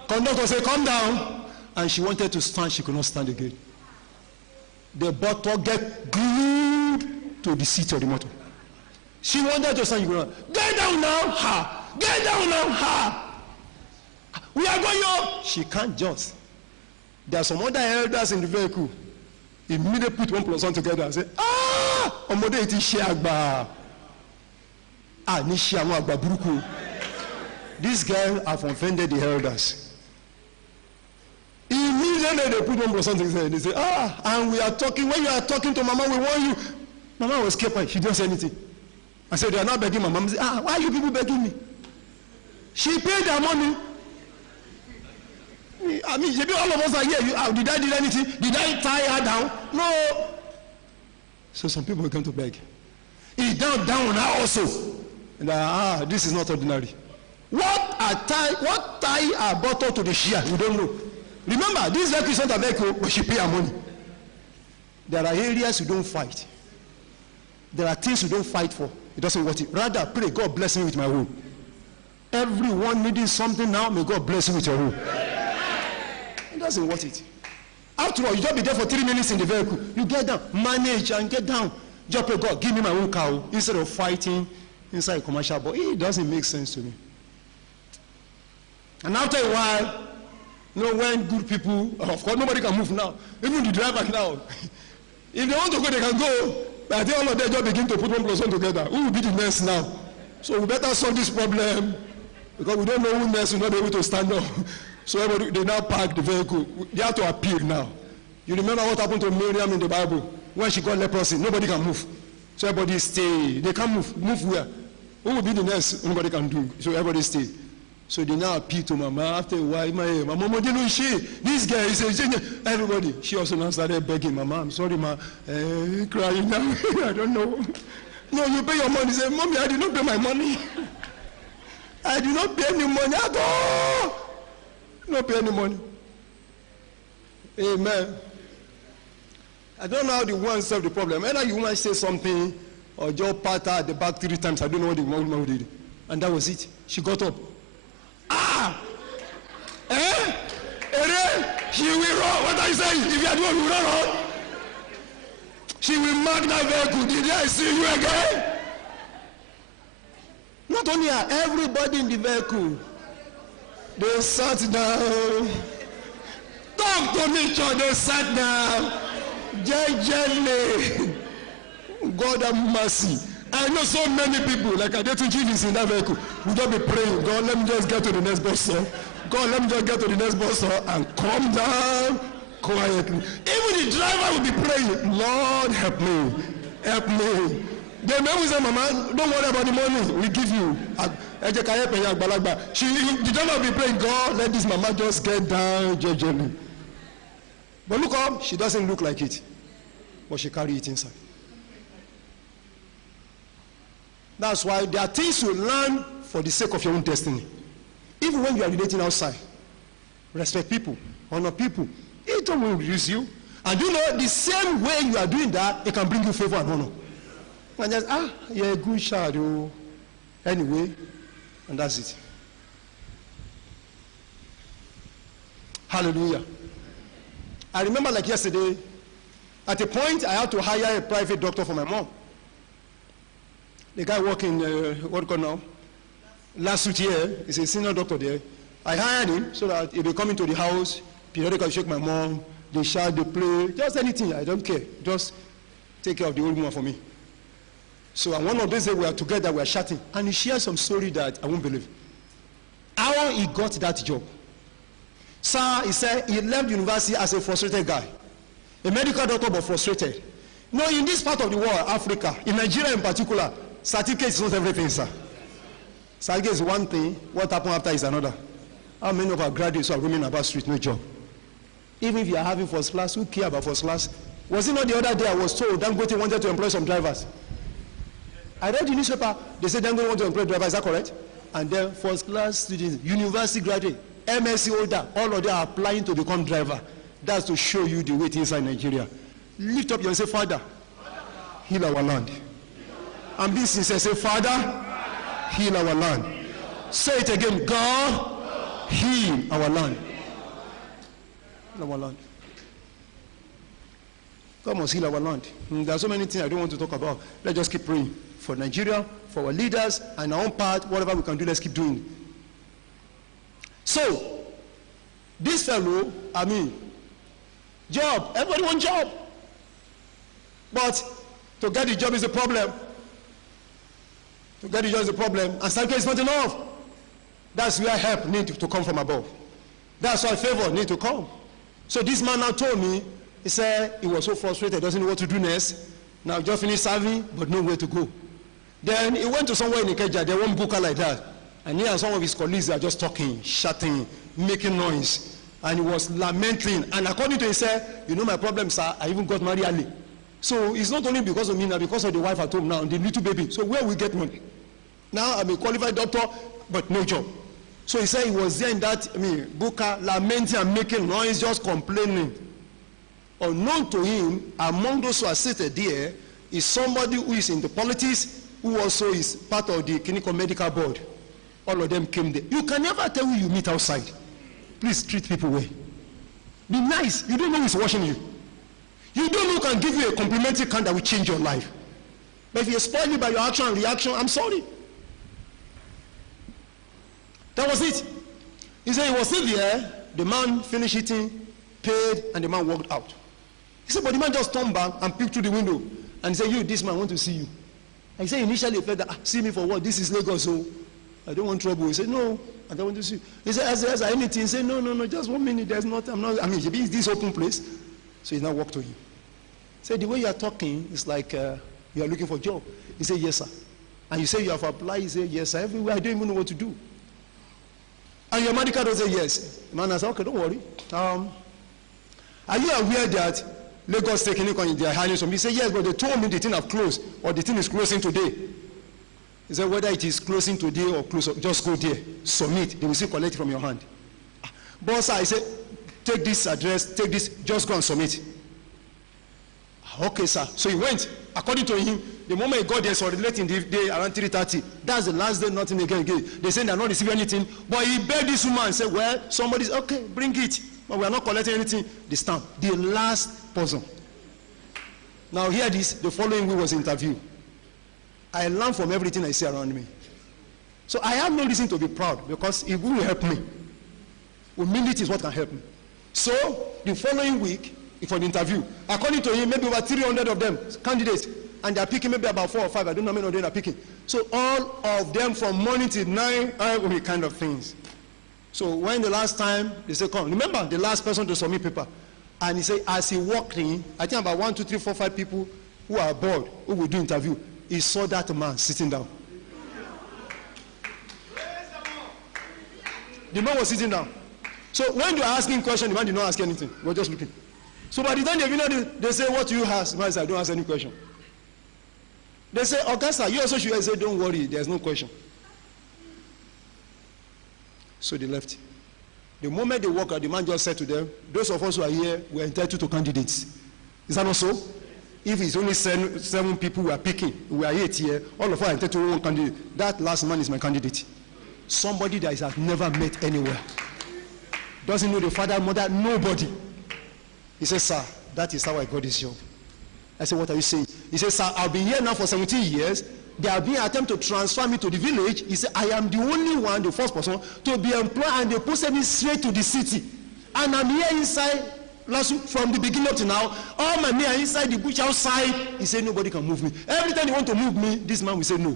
Conductor said, come down. And she wanted to stand. She could not stand again. The bottle get glued to the seat of the motor. She wanted to stand. Get down now. Get down now. We are going up. She can't just. There are some other elders in the vehicle. Immediately put 1 + 1 together and say, ọmọdé iti ṣe àgbà. Ní ṣe àwọn àgbà burúkú. This girl have offended the elders. Immediately they put 1 + 1 together and they say, and we are talking, when you are talking to Mama, we want you. Mama was kept. She didn't say anything. I said, they are not begging Mama. Mama said, why are you people begging me? She paid their money. I mean, maybe all of us are here. Did I do anything? Did I tie her down? No. So some people are going to beg. He's down now also. And this is not ordinary. What tie a bottle to the Shia? We don't know. Remember, this vehicle is not a vehicle, but she pay her money. There are areas you don't fight. There are things you don't fight for. It doesn't worth it. Rather, pray, God bless me with my home. Everyone needing something now, may God bless you with your home. It doesn't worth it. After all, you just be there for 3 minutes in the vehicle. You get down, manage and get down. Just pray, God, give me my own cow instead of fighting inside a commercial. But it doesn't make sense to me. And after a while, when good people, of course, nobody can move now. Even the driver now. If they want to go, they can go. But I think all of them just begin to put 1 + 1 together. Who will be the next now? So we better solve this problem because we don't know who next will not be able to stand up. So everybody, they now park the vehicle. They have to appeal now. You remember what happened to Miriam in the Bible? When she got leprosy, nobody can move. So everybody stay. They can't move. Move where? Who will be the next? Nobody can do. So everybody stay. So they now appeal to Mama. After a while, Mama, this guy is everybody. She also now started begging, Mama, I'm sorry, Ma. Crying now. I don't know. No, you pay your money. Say, Mommy, I did not pay my money. I did not pay any money at all. Not pay any money. Amen. I don't know how the woman solved the problem. Either you might say something or just pat her at the back 3 times. I don't know what the woman did. And that was it. She got up. She will run. What are you saying? If you are the one who run, She will mark that vehicle. Did I see you again? Not only her, everybody in the vehicle. They sat down. Talk to me, church. They sat down. Gently. God have mercy. I know so many people, like Adetunji is in that vehicle. We just be praying, God, let me just get to the next bus stop. God, let me just get to the next bus stop and calm down quietly. Even the driver will be praying, Lord, help me. Help me. The man will say, Mama, don't worry about the money. We give you. The driver will be praying, God, let this mama just get down gently. But look up, she doesn't look like it. But she carry it inside. That's why there are things you learn for the sake of your own destiny. Even when you are relating outside, respect people, honor people. It will reduce you. And you know, the same way you are doing that, it can bring you favor and honor. And just, you're a good child. Anyway, and that's it. Hallelujah. I remember like yesterday, at a point I had to hire a private doctor for my mom. The guy working, what called now? Last week here, he's a senior doctor there. I hired him so that he'll be coming to the house, periodically shake my mom, they shout, they play, just anything, I don't care. Just take care of the old woman for me. So on one of those days we are together, we are chatting, and he shared some story that I won't believe. How he got that job. Sir, he said he left university as a frustrated guy. A medical doctor, but frustrated. No, in this part of the world, Africa, in Nigeria in particular, certificate is not everything, sir. Certificate is one thing, what happened after is another. How many of our graduates are roaming about street, no job? Even if you are having first class, who care about first class? Was it not the other day I was told Dangote wanted to employ some drivers? I read the newspaper, they said Dangote wanted to employ drivers, is that correct? And then first class students, university graduate, MSc holder, all of them are applying to become driver. That's to show you the way it is inside Nigeria. Lift up your and say, Father, heal our land. And be sincere, say, Father, heal our land. Say it again, God, heal our land. Heal our land. God must heal our land. There are so many things I don't want to talk about. Let's just keep praying for Nigeria, for our leaders, and our own part, whatever we can do, let's keep doing it. So, this fellow, job, everybody wants job. But to get the job is a problem. To get the job is a problem, and certificate is not enough. That's where help needs to come from above. That's why favor needs to come. So this man now told me, he said he was so frustrated, doesn't know what to do next. Now just finished serving, but nowhere to go. Then he went to somewhere in Ikeja, there one booker like that. And he and some of his colleagues are just talking, shouting, making noise. And he was lamenting. And according to him, he said, you know my problem, sir, I even got married early. So it's not only because of me now, because of the wife at home now, and the little baby. So where we get money? Now I'm a qualified doctor, but no job. So he said he was there in that, booker, lamenting and making noise, just complaining. Unknown to him, among those who are seated there, is somebody who is in the politics, who also is part of the clinical medical board. All of them came there. You can never tell who you meet outside. Please treat people well. Be nice. You don't know who's watching you. You don't know who can give you a complimentary kind that will change your life. But if you're spoiled by your action and reaction, I'm sorry. That was it. He said he was still there. The man finished eating, paid, and the man walked out. He said, but the man just turned back and peeked through the window and said, you, this man, I want to see you. I said, initially he felt that, see me for what? This is Lagos, so I don't want trouble. He said, no, I don't want to see you. He said, is there anything? He said, no, just 1 minute. There's not, is this open place? So he now walked to him. He said, the way you are talking is like you are looking for a job. He said, yes, sir. And you say you have applied? He said, yes, sir. Everywhere, I don't even know what to do. And your medical doctor said, yes. The man said, okay, don't worry. Are you aware that Lagos State Clinic, they are hiring some? He said, yes, but they told me the thing have closed, or the thing is closing today. He said, whether it is closing today or close, just go there, submit, they will still collect it from your hand. Boss, I said, take this address, take this, just go and submit. Okay, sir. So he went. According to him, the moment he got there, so late in the day, around 3:30, that's the last day, nothing again. They say they're not receiving anything. But he begged this woman and said, well, somebody's, okay, bring it. But we are not collecting anything. The stamp. The last person. Now hear this, the following week was interview. I learned from everything I see around me. So I have no reason to be proud, because it will help me. Humility is what can help me. So the following week, for the interview, according to him, maybe over 300 of them, candidates, and they're picking maybe about 4 or 5, I don't know how many of them are picking. So all of them from morning till 9, all kind of things. So when the last time, they say, come, remember the last person to submit paper, and he said, as he walked in, I think about 1, 2, 3, 4, 5 people who are bored, who will do interview, he saw that man sitting down. The man was sitting down. So when you are asking questions, the man did not ask anything. He was just looking. So by the time they say, what do you ask? The man said, I don't ask any question. They say, Augusta, you also should say, don't worry, there's no question. So they left. The moment they walked out, the man just said to them, those of us who are here, we are entitled to candidates. Is that not so? If it's only 7 people we are picking, we are 8 here, all of us are entitled to one candidate. That last man is my candidate. Somebody that has never met anywhere. Doesn't know the father, mother, nobody. He says, sir, that is how I got this job. I said, what are you saying? He says, sir, I've been here now for 17 years. There have been attempts to transfer me to the village. He said, I am the only one, the first person, to be employed, and they posted me straight to the city. And I'm here inside, from the beginning up to now. All my men are inside the bush outside. He said, nobody can move me. Every time they want to move me, this man will say no.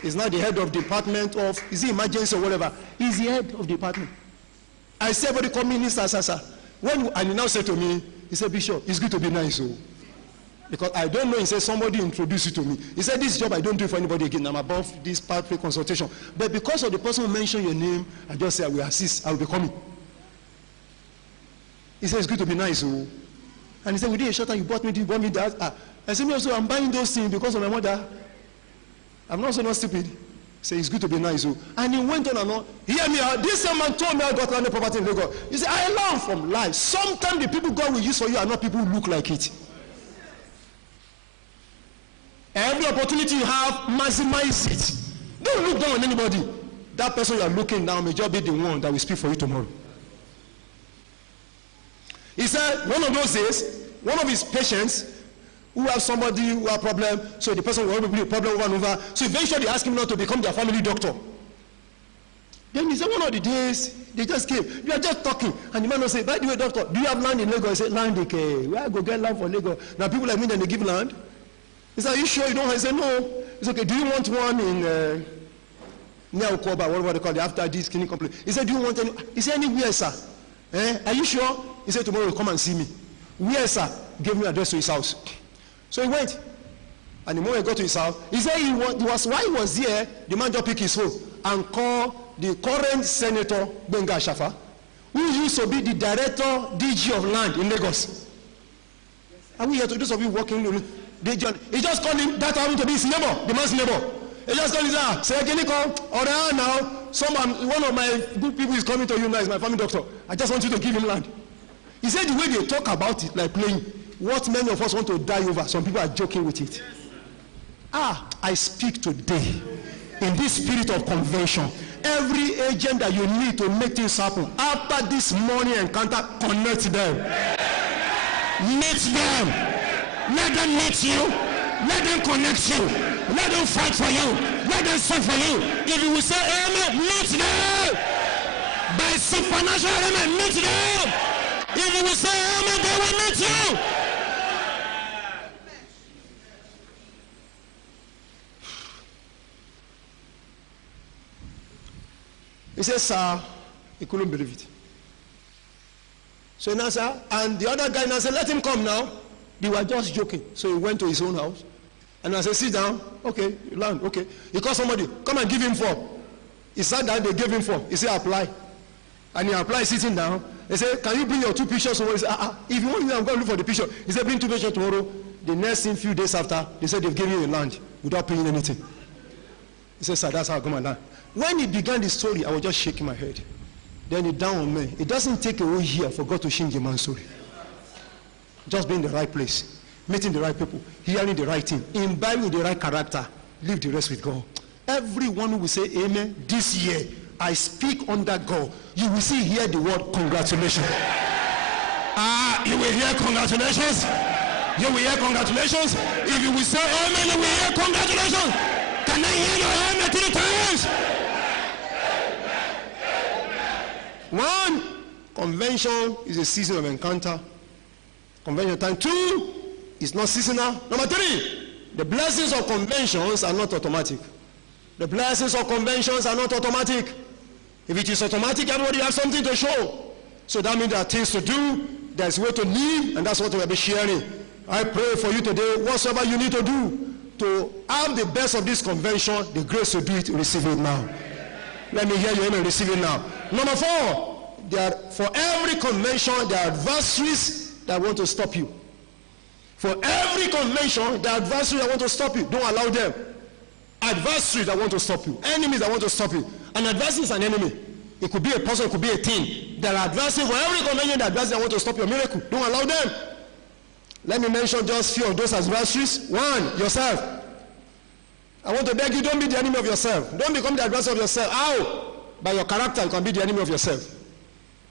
He's not the head of department of, is it emergency or whatever? He's the head of department. I say, everybody call me Mr. Sasa. And he now said to me, he said, Bishop, it's good to be nice. Oh. Because I don't know, he said, somebody introduced you to me. He said, this job I don't do for anybody again. I'm above this pathway consultation. But because of the person who mentioned your name, I just say, I will assist, I will be coming. He said, it's good to be nice. Oh. And he said, within a short time, you bought me this, you bought me that. I said, me also, I'm buying those things because of my mother. I'm not so not stupid. Say it's good to be nice. And he went on and on. Hear me out. This man told me I got landed property in Lagos. He said, I learn from life. Sometimes the people God will use for you are not people who look like it. Every opportunity you have, maximize it. Don't look down on anybody. That person you are looking down may just be the one that will speak for you tomorrow. He said, one of those days, one of his patients who have somebody who have a problem, so the person will be a problem over and over. So eventually they asked him not to become their family doctor. Then he said, one of the days, they just came. You are just talking. And the man will say, by the way, doctor, do you have land in Lagos? He said, land, okay. Where I go get land for Lagos? Now people like me, then they give land. He said, are you sure you don't? I said, no. He said, okay, do you want one in near Okoba, whatever they call it, after this clinic complex? He said, do you want any? He said, anywhere, sir. Are you sure? He said, tomorrow come and see me. Where, sir? Gave me address to his house. So he went, and the moment he got to his house, he said while he was there, the man just picked his phone and called the current senator, Benga Ashafa, who used to be the director, DG of land in Lagos. Are we here to do something working? He just called him, that happened to be his neighbor, the man's neighbor. He just called him, say, can you come? Or now, one of my good people is coming to you now, is my family doctor. I just want you to give him land. He said the way they talk about it, like playing, what many of us want to die over, some people are joking with it. I speak today in this spirit of convention. Every agent that you need to make things happen, after this morning encounter, connect them. Meet them. Let them meet you. Let them connect you. Let them fight for you. Let them fight for you. If you will say amen, meet them. By supernatural amen, meet them. If you will say amen, they will meet you. He says, sir, he couldn't believe it. So now, sir, and the other guy now said, let him come now. They were just joking. So he went to his own house. And I said, sit down. Okay, you land. Okay. He called somebody, come and give him 4. He sat down, they gave him 4. He said, apply. And he applied sitting down. They said, can you bring your 2 pictures tomorrow? He said, if you want me, I'm going to look for the picture. He said, bring 2 pictures tomorrow. The next thing, few days after, they said they've given you a land without paying anything. He said, sir, that's how I got my land. When he began the story, I was just shaking my head. Then it dawned on me. It doesn't take a whole year for God to change a man's story. Just being in the right place, meeting the right people, hearing the right thing, imbibing the right character, leave the rest with God. Everyone who will say amen this year, I speak under God. You will see hear the word congratulations. You will hear congratulations. You will hear congratulations. If you will say amen, you will hear congratulations. Can I hear your amen 3 times? One, convention is a season of encounter. Convention time. 2, it's not seasonal. Number 3, the blessings of conventions are not automatic. The blessings of conventions are not automatic. If it is automatic, everybody has something to show. So that means there are things to do, there's a way to live, and that's what we'll be sharing. I pray for you today, whatsoever you need to do to have the best of this convention, the grace to do it, receive it now. Let me hear you, amen, receive it now. Number 4, for every convention, there are adversaries that want to stop you. For every convention, there are adversaries that want to stop you. Don't allow them. Adversaries that want to stop you. Enemies that want to stop you. An adversary is an enemy. It could be a person, it could be a thing. There are adversaries for every convention, there are adversaries that want to stop your miracle. Don't allow them. Let me mention just a few of those adversaries. 1, yourself. I want to beg you, don't be the enemy of yourself. Don't become the adversary of yourself. How? By your character, you can be the enemy of yourself.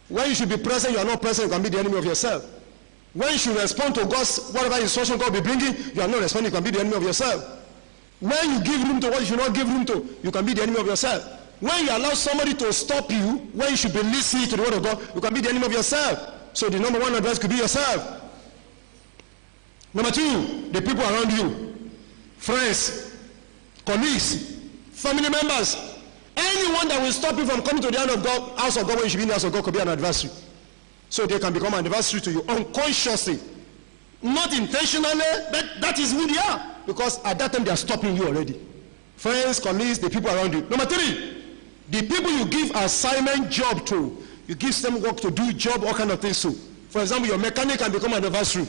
When you should be present, you are not present, you can be the enemy of yourself. When you should respond to God's, whatever instruction God will be bringing, you are not responding, you can be the enemy of yourself. When you give room to what you should not give room to, you can be the enemy of yourself. When you allow somebody to stop you, when you should be listening to the word of God, you can be the enemy of yourself. So the number 1 advice could be yourself. Number 2, the people around you, friends, colleagues, family members, anyone that will stop you from coming to the house of God when you should be in the house of God could be an adversary. So they can become an adversary to you unconsciously, not intentionally, but that is who they are, because at that time they are stopping you already. Friends, colleagues, the people around you. Number 3, the people you give assignment job to, you give them work to do job, all kind of things too. For example, your mechanic can become an adversary.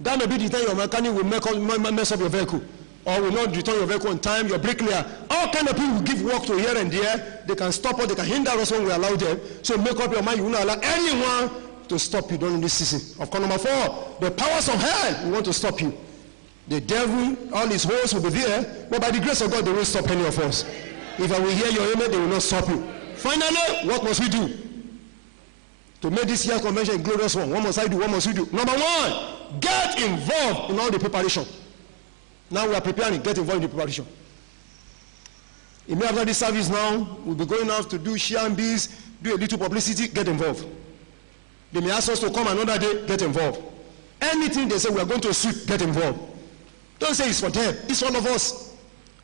That may be the time your mechanic will mess up your vehicle, or will not return your vehicle on time, your bricklayer. All kind of people who give work to here and there, they can stop us, they can hinder us when we allow them. So make up your mind, you will not allow anyone to stop you during this season. Of course, number 4, the powers of hell will want to stop you. The devil, all his hosts will be there, but by the grace of God, they won't stop any of us. If I will hear your amen, they will not stop you. Finally, what must we do to make this year's convention a glorious one? What must I do? What must we do? Number 1, get involved in all the preparation. Now we are preparing, get involved in the preparation. Immediately after this service now, we'll be going out to do Shiambis, do a little publicity, get involved. They may ask us to come another day, get involved. Anything they say we are going to sweep, get involved. Don't say it's for them, it's all of us.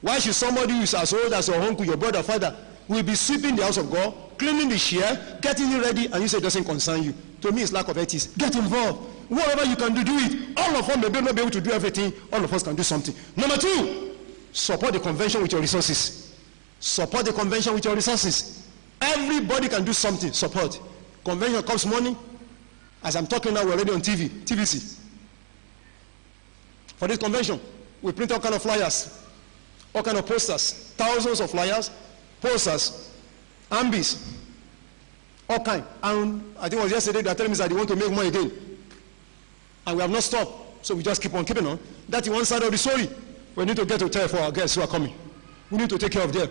Why should somebody who is as old as your uncle, your brother, father, will be sweeping the house of God, cleaning the chair, getting it ready, and you say it doesn't concern you? To me, it's lack of ethics. Get involved. Whatever you can do, do it. All of us may not be able to do everything. All of us can do something. Number 2, support the convention with your resources. Support the convention with your resources. Everybody can do something. Support. Convention costs money. As I'm talking now, we're already on TVC. For this convention, we print all kind of flyers, all kind of posters, thousands of flyers, posters, ambies, all kind. And I think it was yesterday they are telling me that they want to make more again. And we have not stopped, so we just keep on keeping on. That is one side of the story. We need to get hotel for our guests who are coming. We need to take care of them.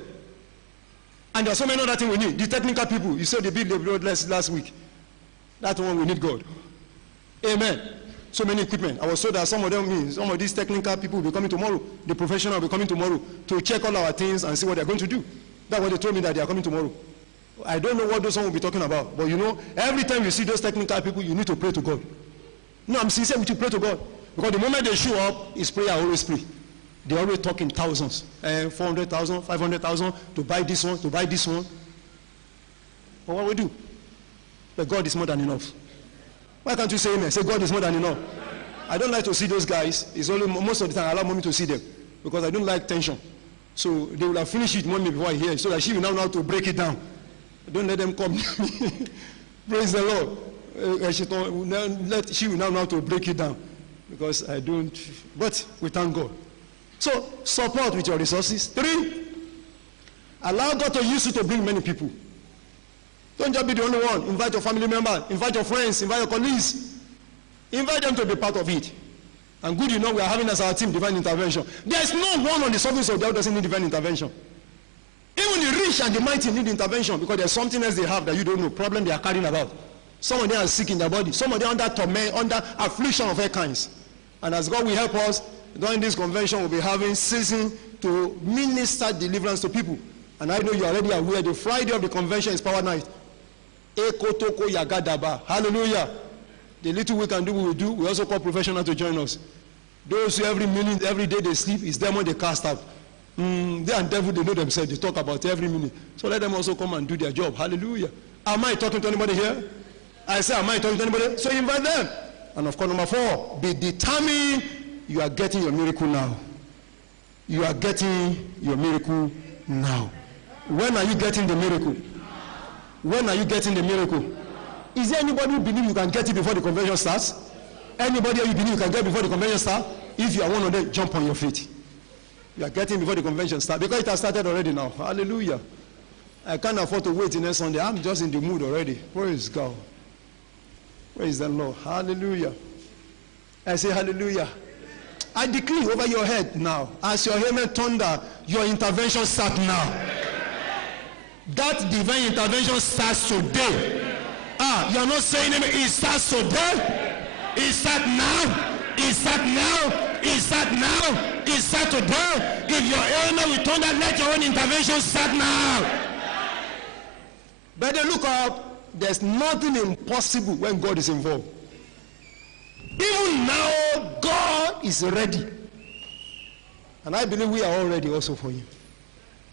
And there are so many other things we need. The technical people, you said they built the road last week. That one we need God. Amen. So many equipment. I was told that some of these technical people will be coming tomorrow. The professional will be coming tomorrow to check all our things and see what they're going to do. That's what they told me, that they are coming tomorrow. I don't know what those one will be talking about. But you know, every time you see those technical people, you need to pray to God. No, I'm sincere with you, pray to God. Because the moment they show up, it's prayer, I always pray. They always talk in thousands. 400,000, 500,000 to buy this one, to buy this one. But what we do? But God is more than enough. Why can't you say amen? Say God is more than enough. I don't like to see those guys. It's only most of the time I allow mommy to see them because I don't like tension. So they will have finished it mommy before I hear it, so that she will now know how to break it down. Don't let them come. Praise the Lord. She will now know how to break it down because I don't. But we thank God. So support with your resources. 3, allow God to use you to bring many people. Don't just be the only one. Invite your family members, invite your friends, invite your colleagues. Invite them to be part of it. And good, you know, we are having as our team divine intervention. There is no one on the surface of the earth doesn't need divine intervention. Even the rich and the mighty need intervention because there's something else they have that you don't know, problem they are carrying about. Some of them are sick in their body. Some of them under torment, under affliction of all kinds. And as God will help us, during this convention, we'll be having season to minister deliverance to people. And I know you're already aware, the Friday of the convention is Power Night. Ekotoko Yagadaba. Hallelujah. The little we can do, we will do. We also call professionals to join us. Those who every minute, every day they sleep, it's them when they cast out. They and devil, they know themselves. They talk about every minute. So let them also come and do their job. Hallelujah. Am I talking to anybody here? I say, am I talking to anybody? So invite them. And of course, number 4, be determined you are getting your miracle now. You are getting your miracle now. When are you getting the miracle? When are you getting the miracle? Is there anybody who believes you can get it before the convention starts? Anybody you believe you can get before the convention starts? If you are one of them, jump on your feet. You are getting before the convention starts. Because it has started already now. Hallelujah. I can't afford to wait till next Sunday. I'm just in the mood already. Praise God. Praise the Lord. Hallelujah. I say hallelujah. I decree over your head now. As your amen thunder, your intervention starts now. That divine intervention starts today. You are not saying amen. It starts today. It starts now. It starts now. It starts now. It starts today. If your amen will thunder, let your own intervention start now. Better look up. There's nothing impossible when God is involved. Even now, God is ready. And I believe we are all ready also for him.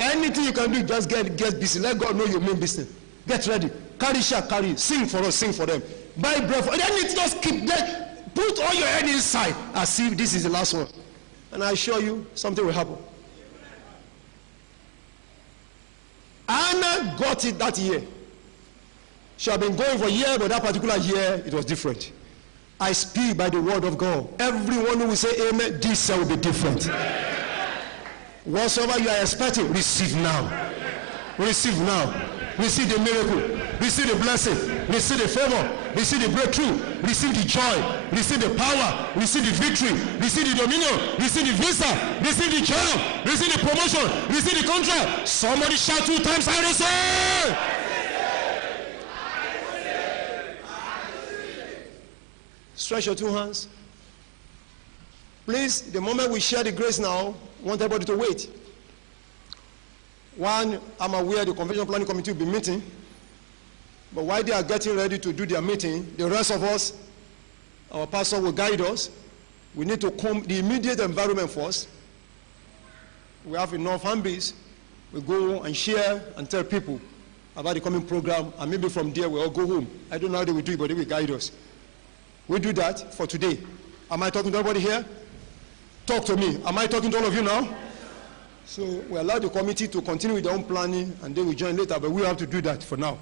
Anything you can do, just get busy. Let God know your main business. Get ready. Carry shout, carry. Sing for us, sing for them. Buy bread for them. Then it just keep there. Put all your head inside as if this is the last one. And I assure you, something will happen. Anna got it that year. She had been going for a year, but that particular year, it was different. I speak by the word of God. Everyone who will say amen, this year will be different. Whatsoever you are expecting, receive now. Receive now. Receive the miracle. Receive the blessing. Receive the favor. Receive the breakthrough. Receive the joy. Receive the power. Receive the victory. Receive the dominion. Receive the visa. Receive the job. Receive the promotion. Receive the contract. Somebody shout 2 times, I receive. Stretch your 2 hands. Please, the moment we share the grace now, I want everybody to wait. One, I'm aware the convention planning committee will be meeting. But while they are getting ready to do their meeting, the rest of us, our pastor will guide us. We need to comb the immediate environment first. We have enough hand base. We go and share and tell people about the coming program, and maybe from there we all go home. I don't know how they will do it, but they will guide us. We do that for today. Am I talking to everybody here? Talk to me. Am I talking to all of you now? So we allow the committee to continue with their own planning, and they will join later, but we have to do that for now.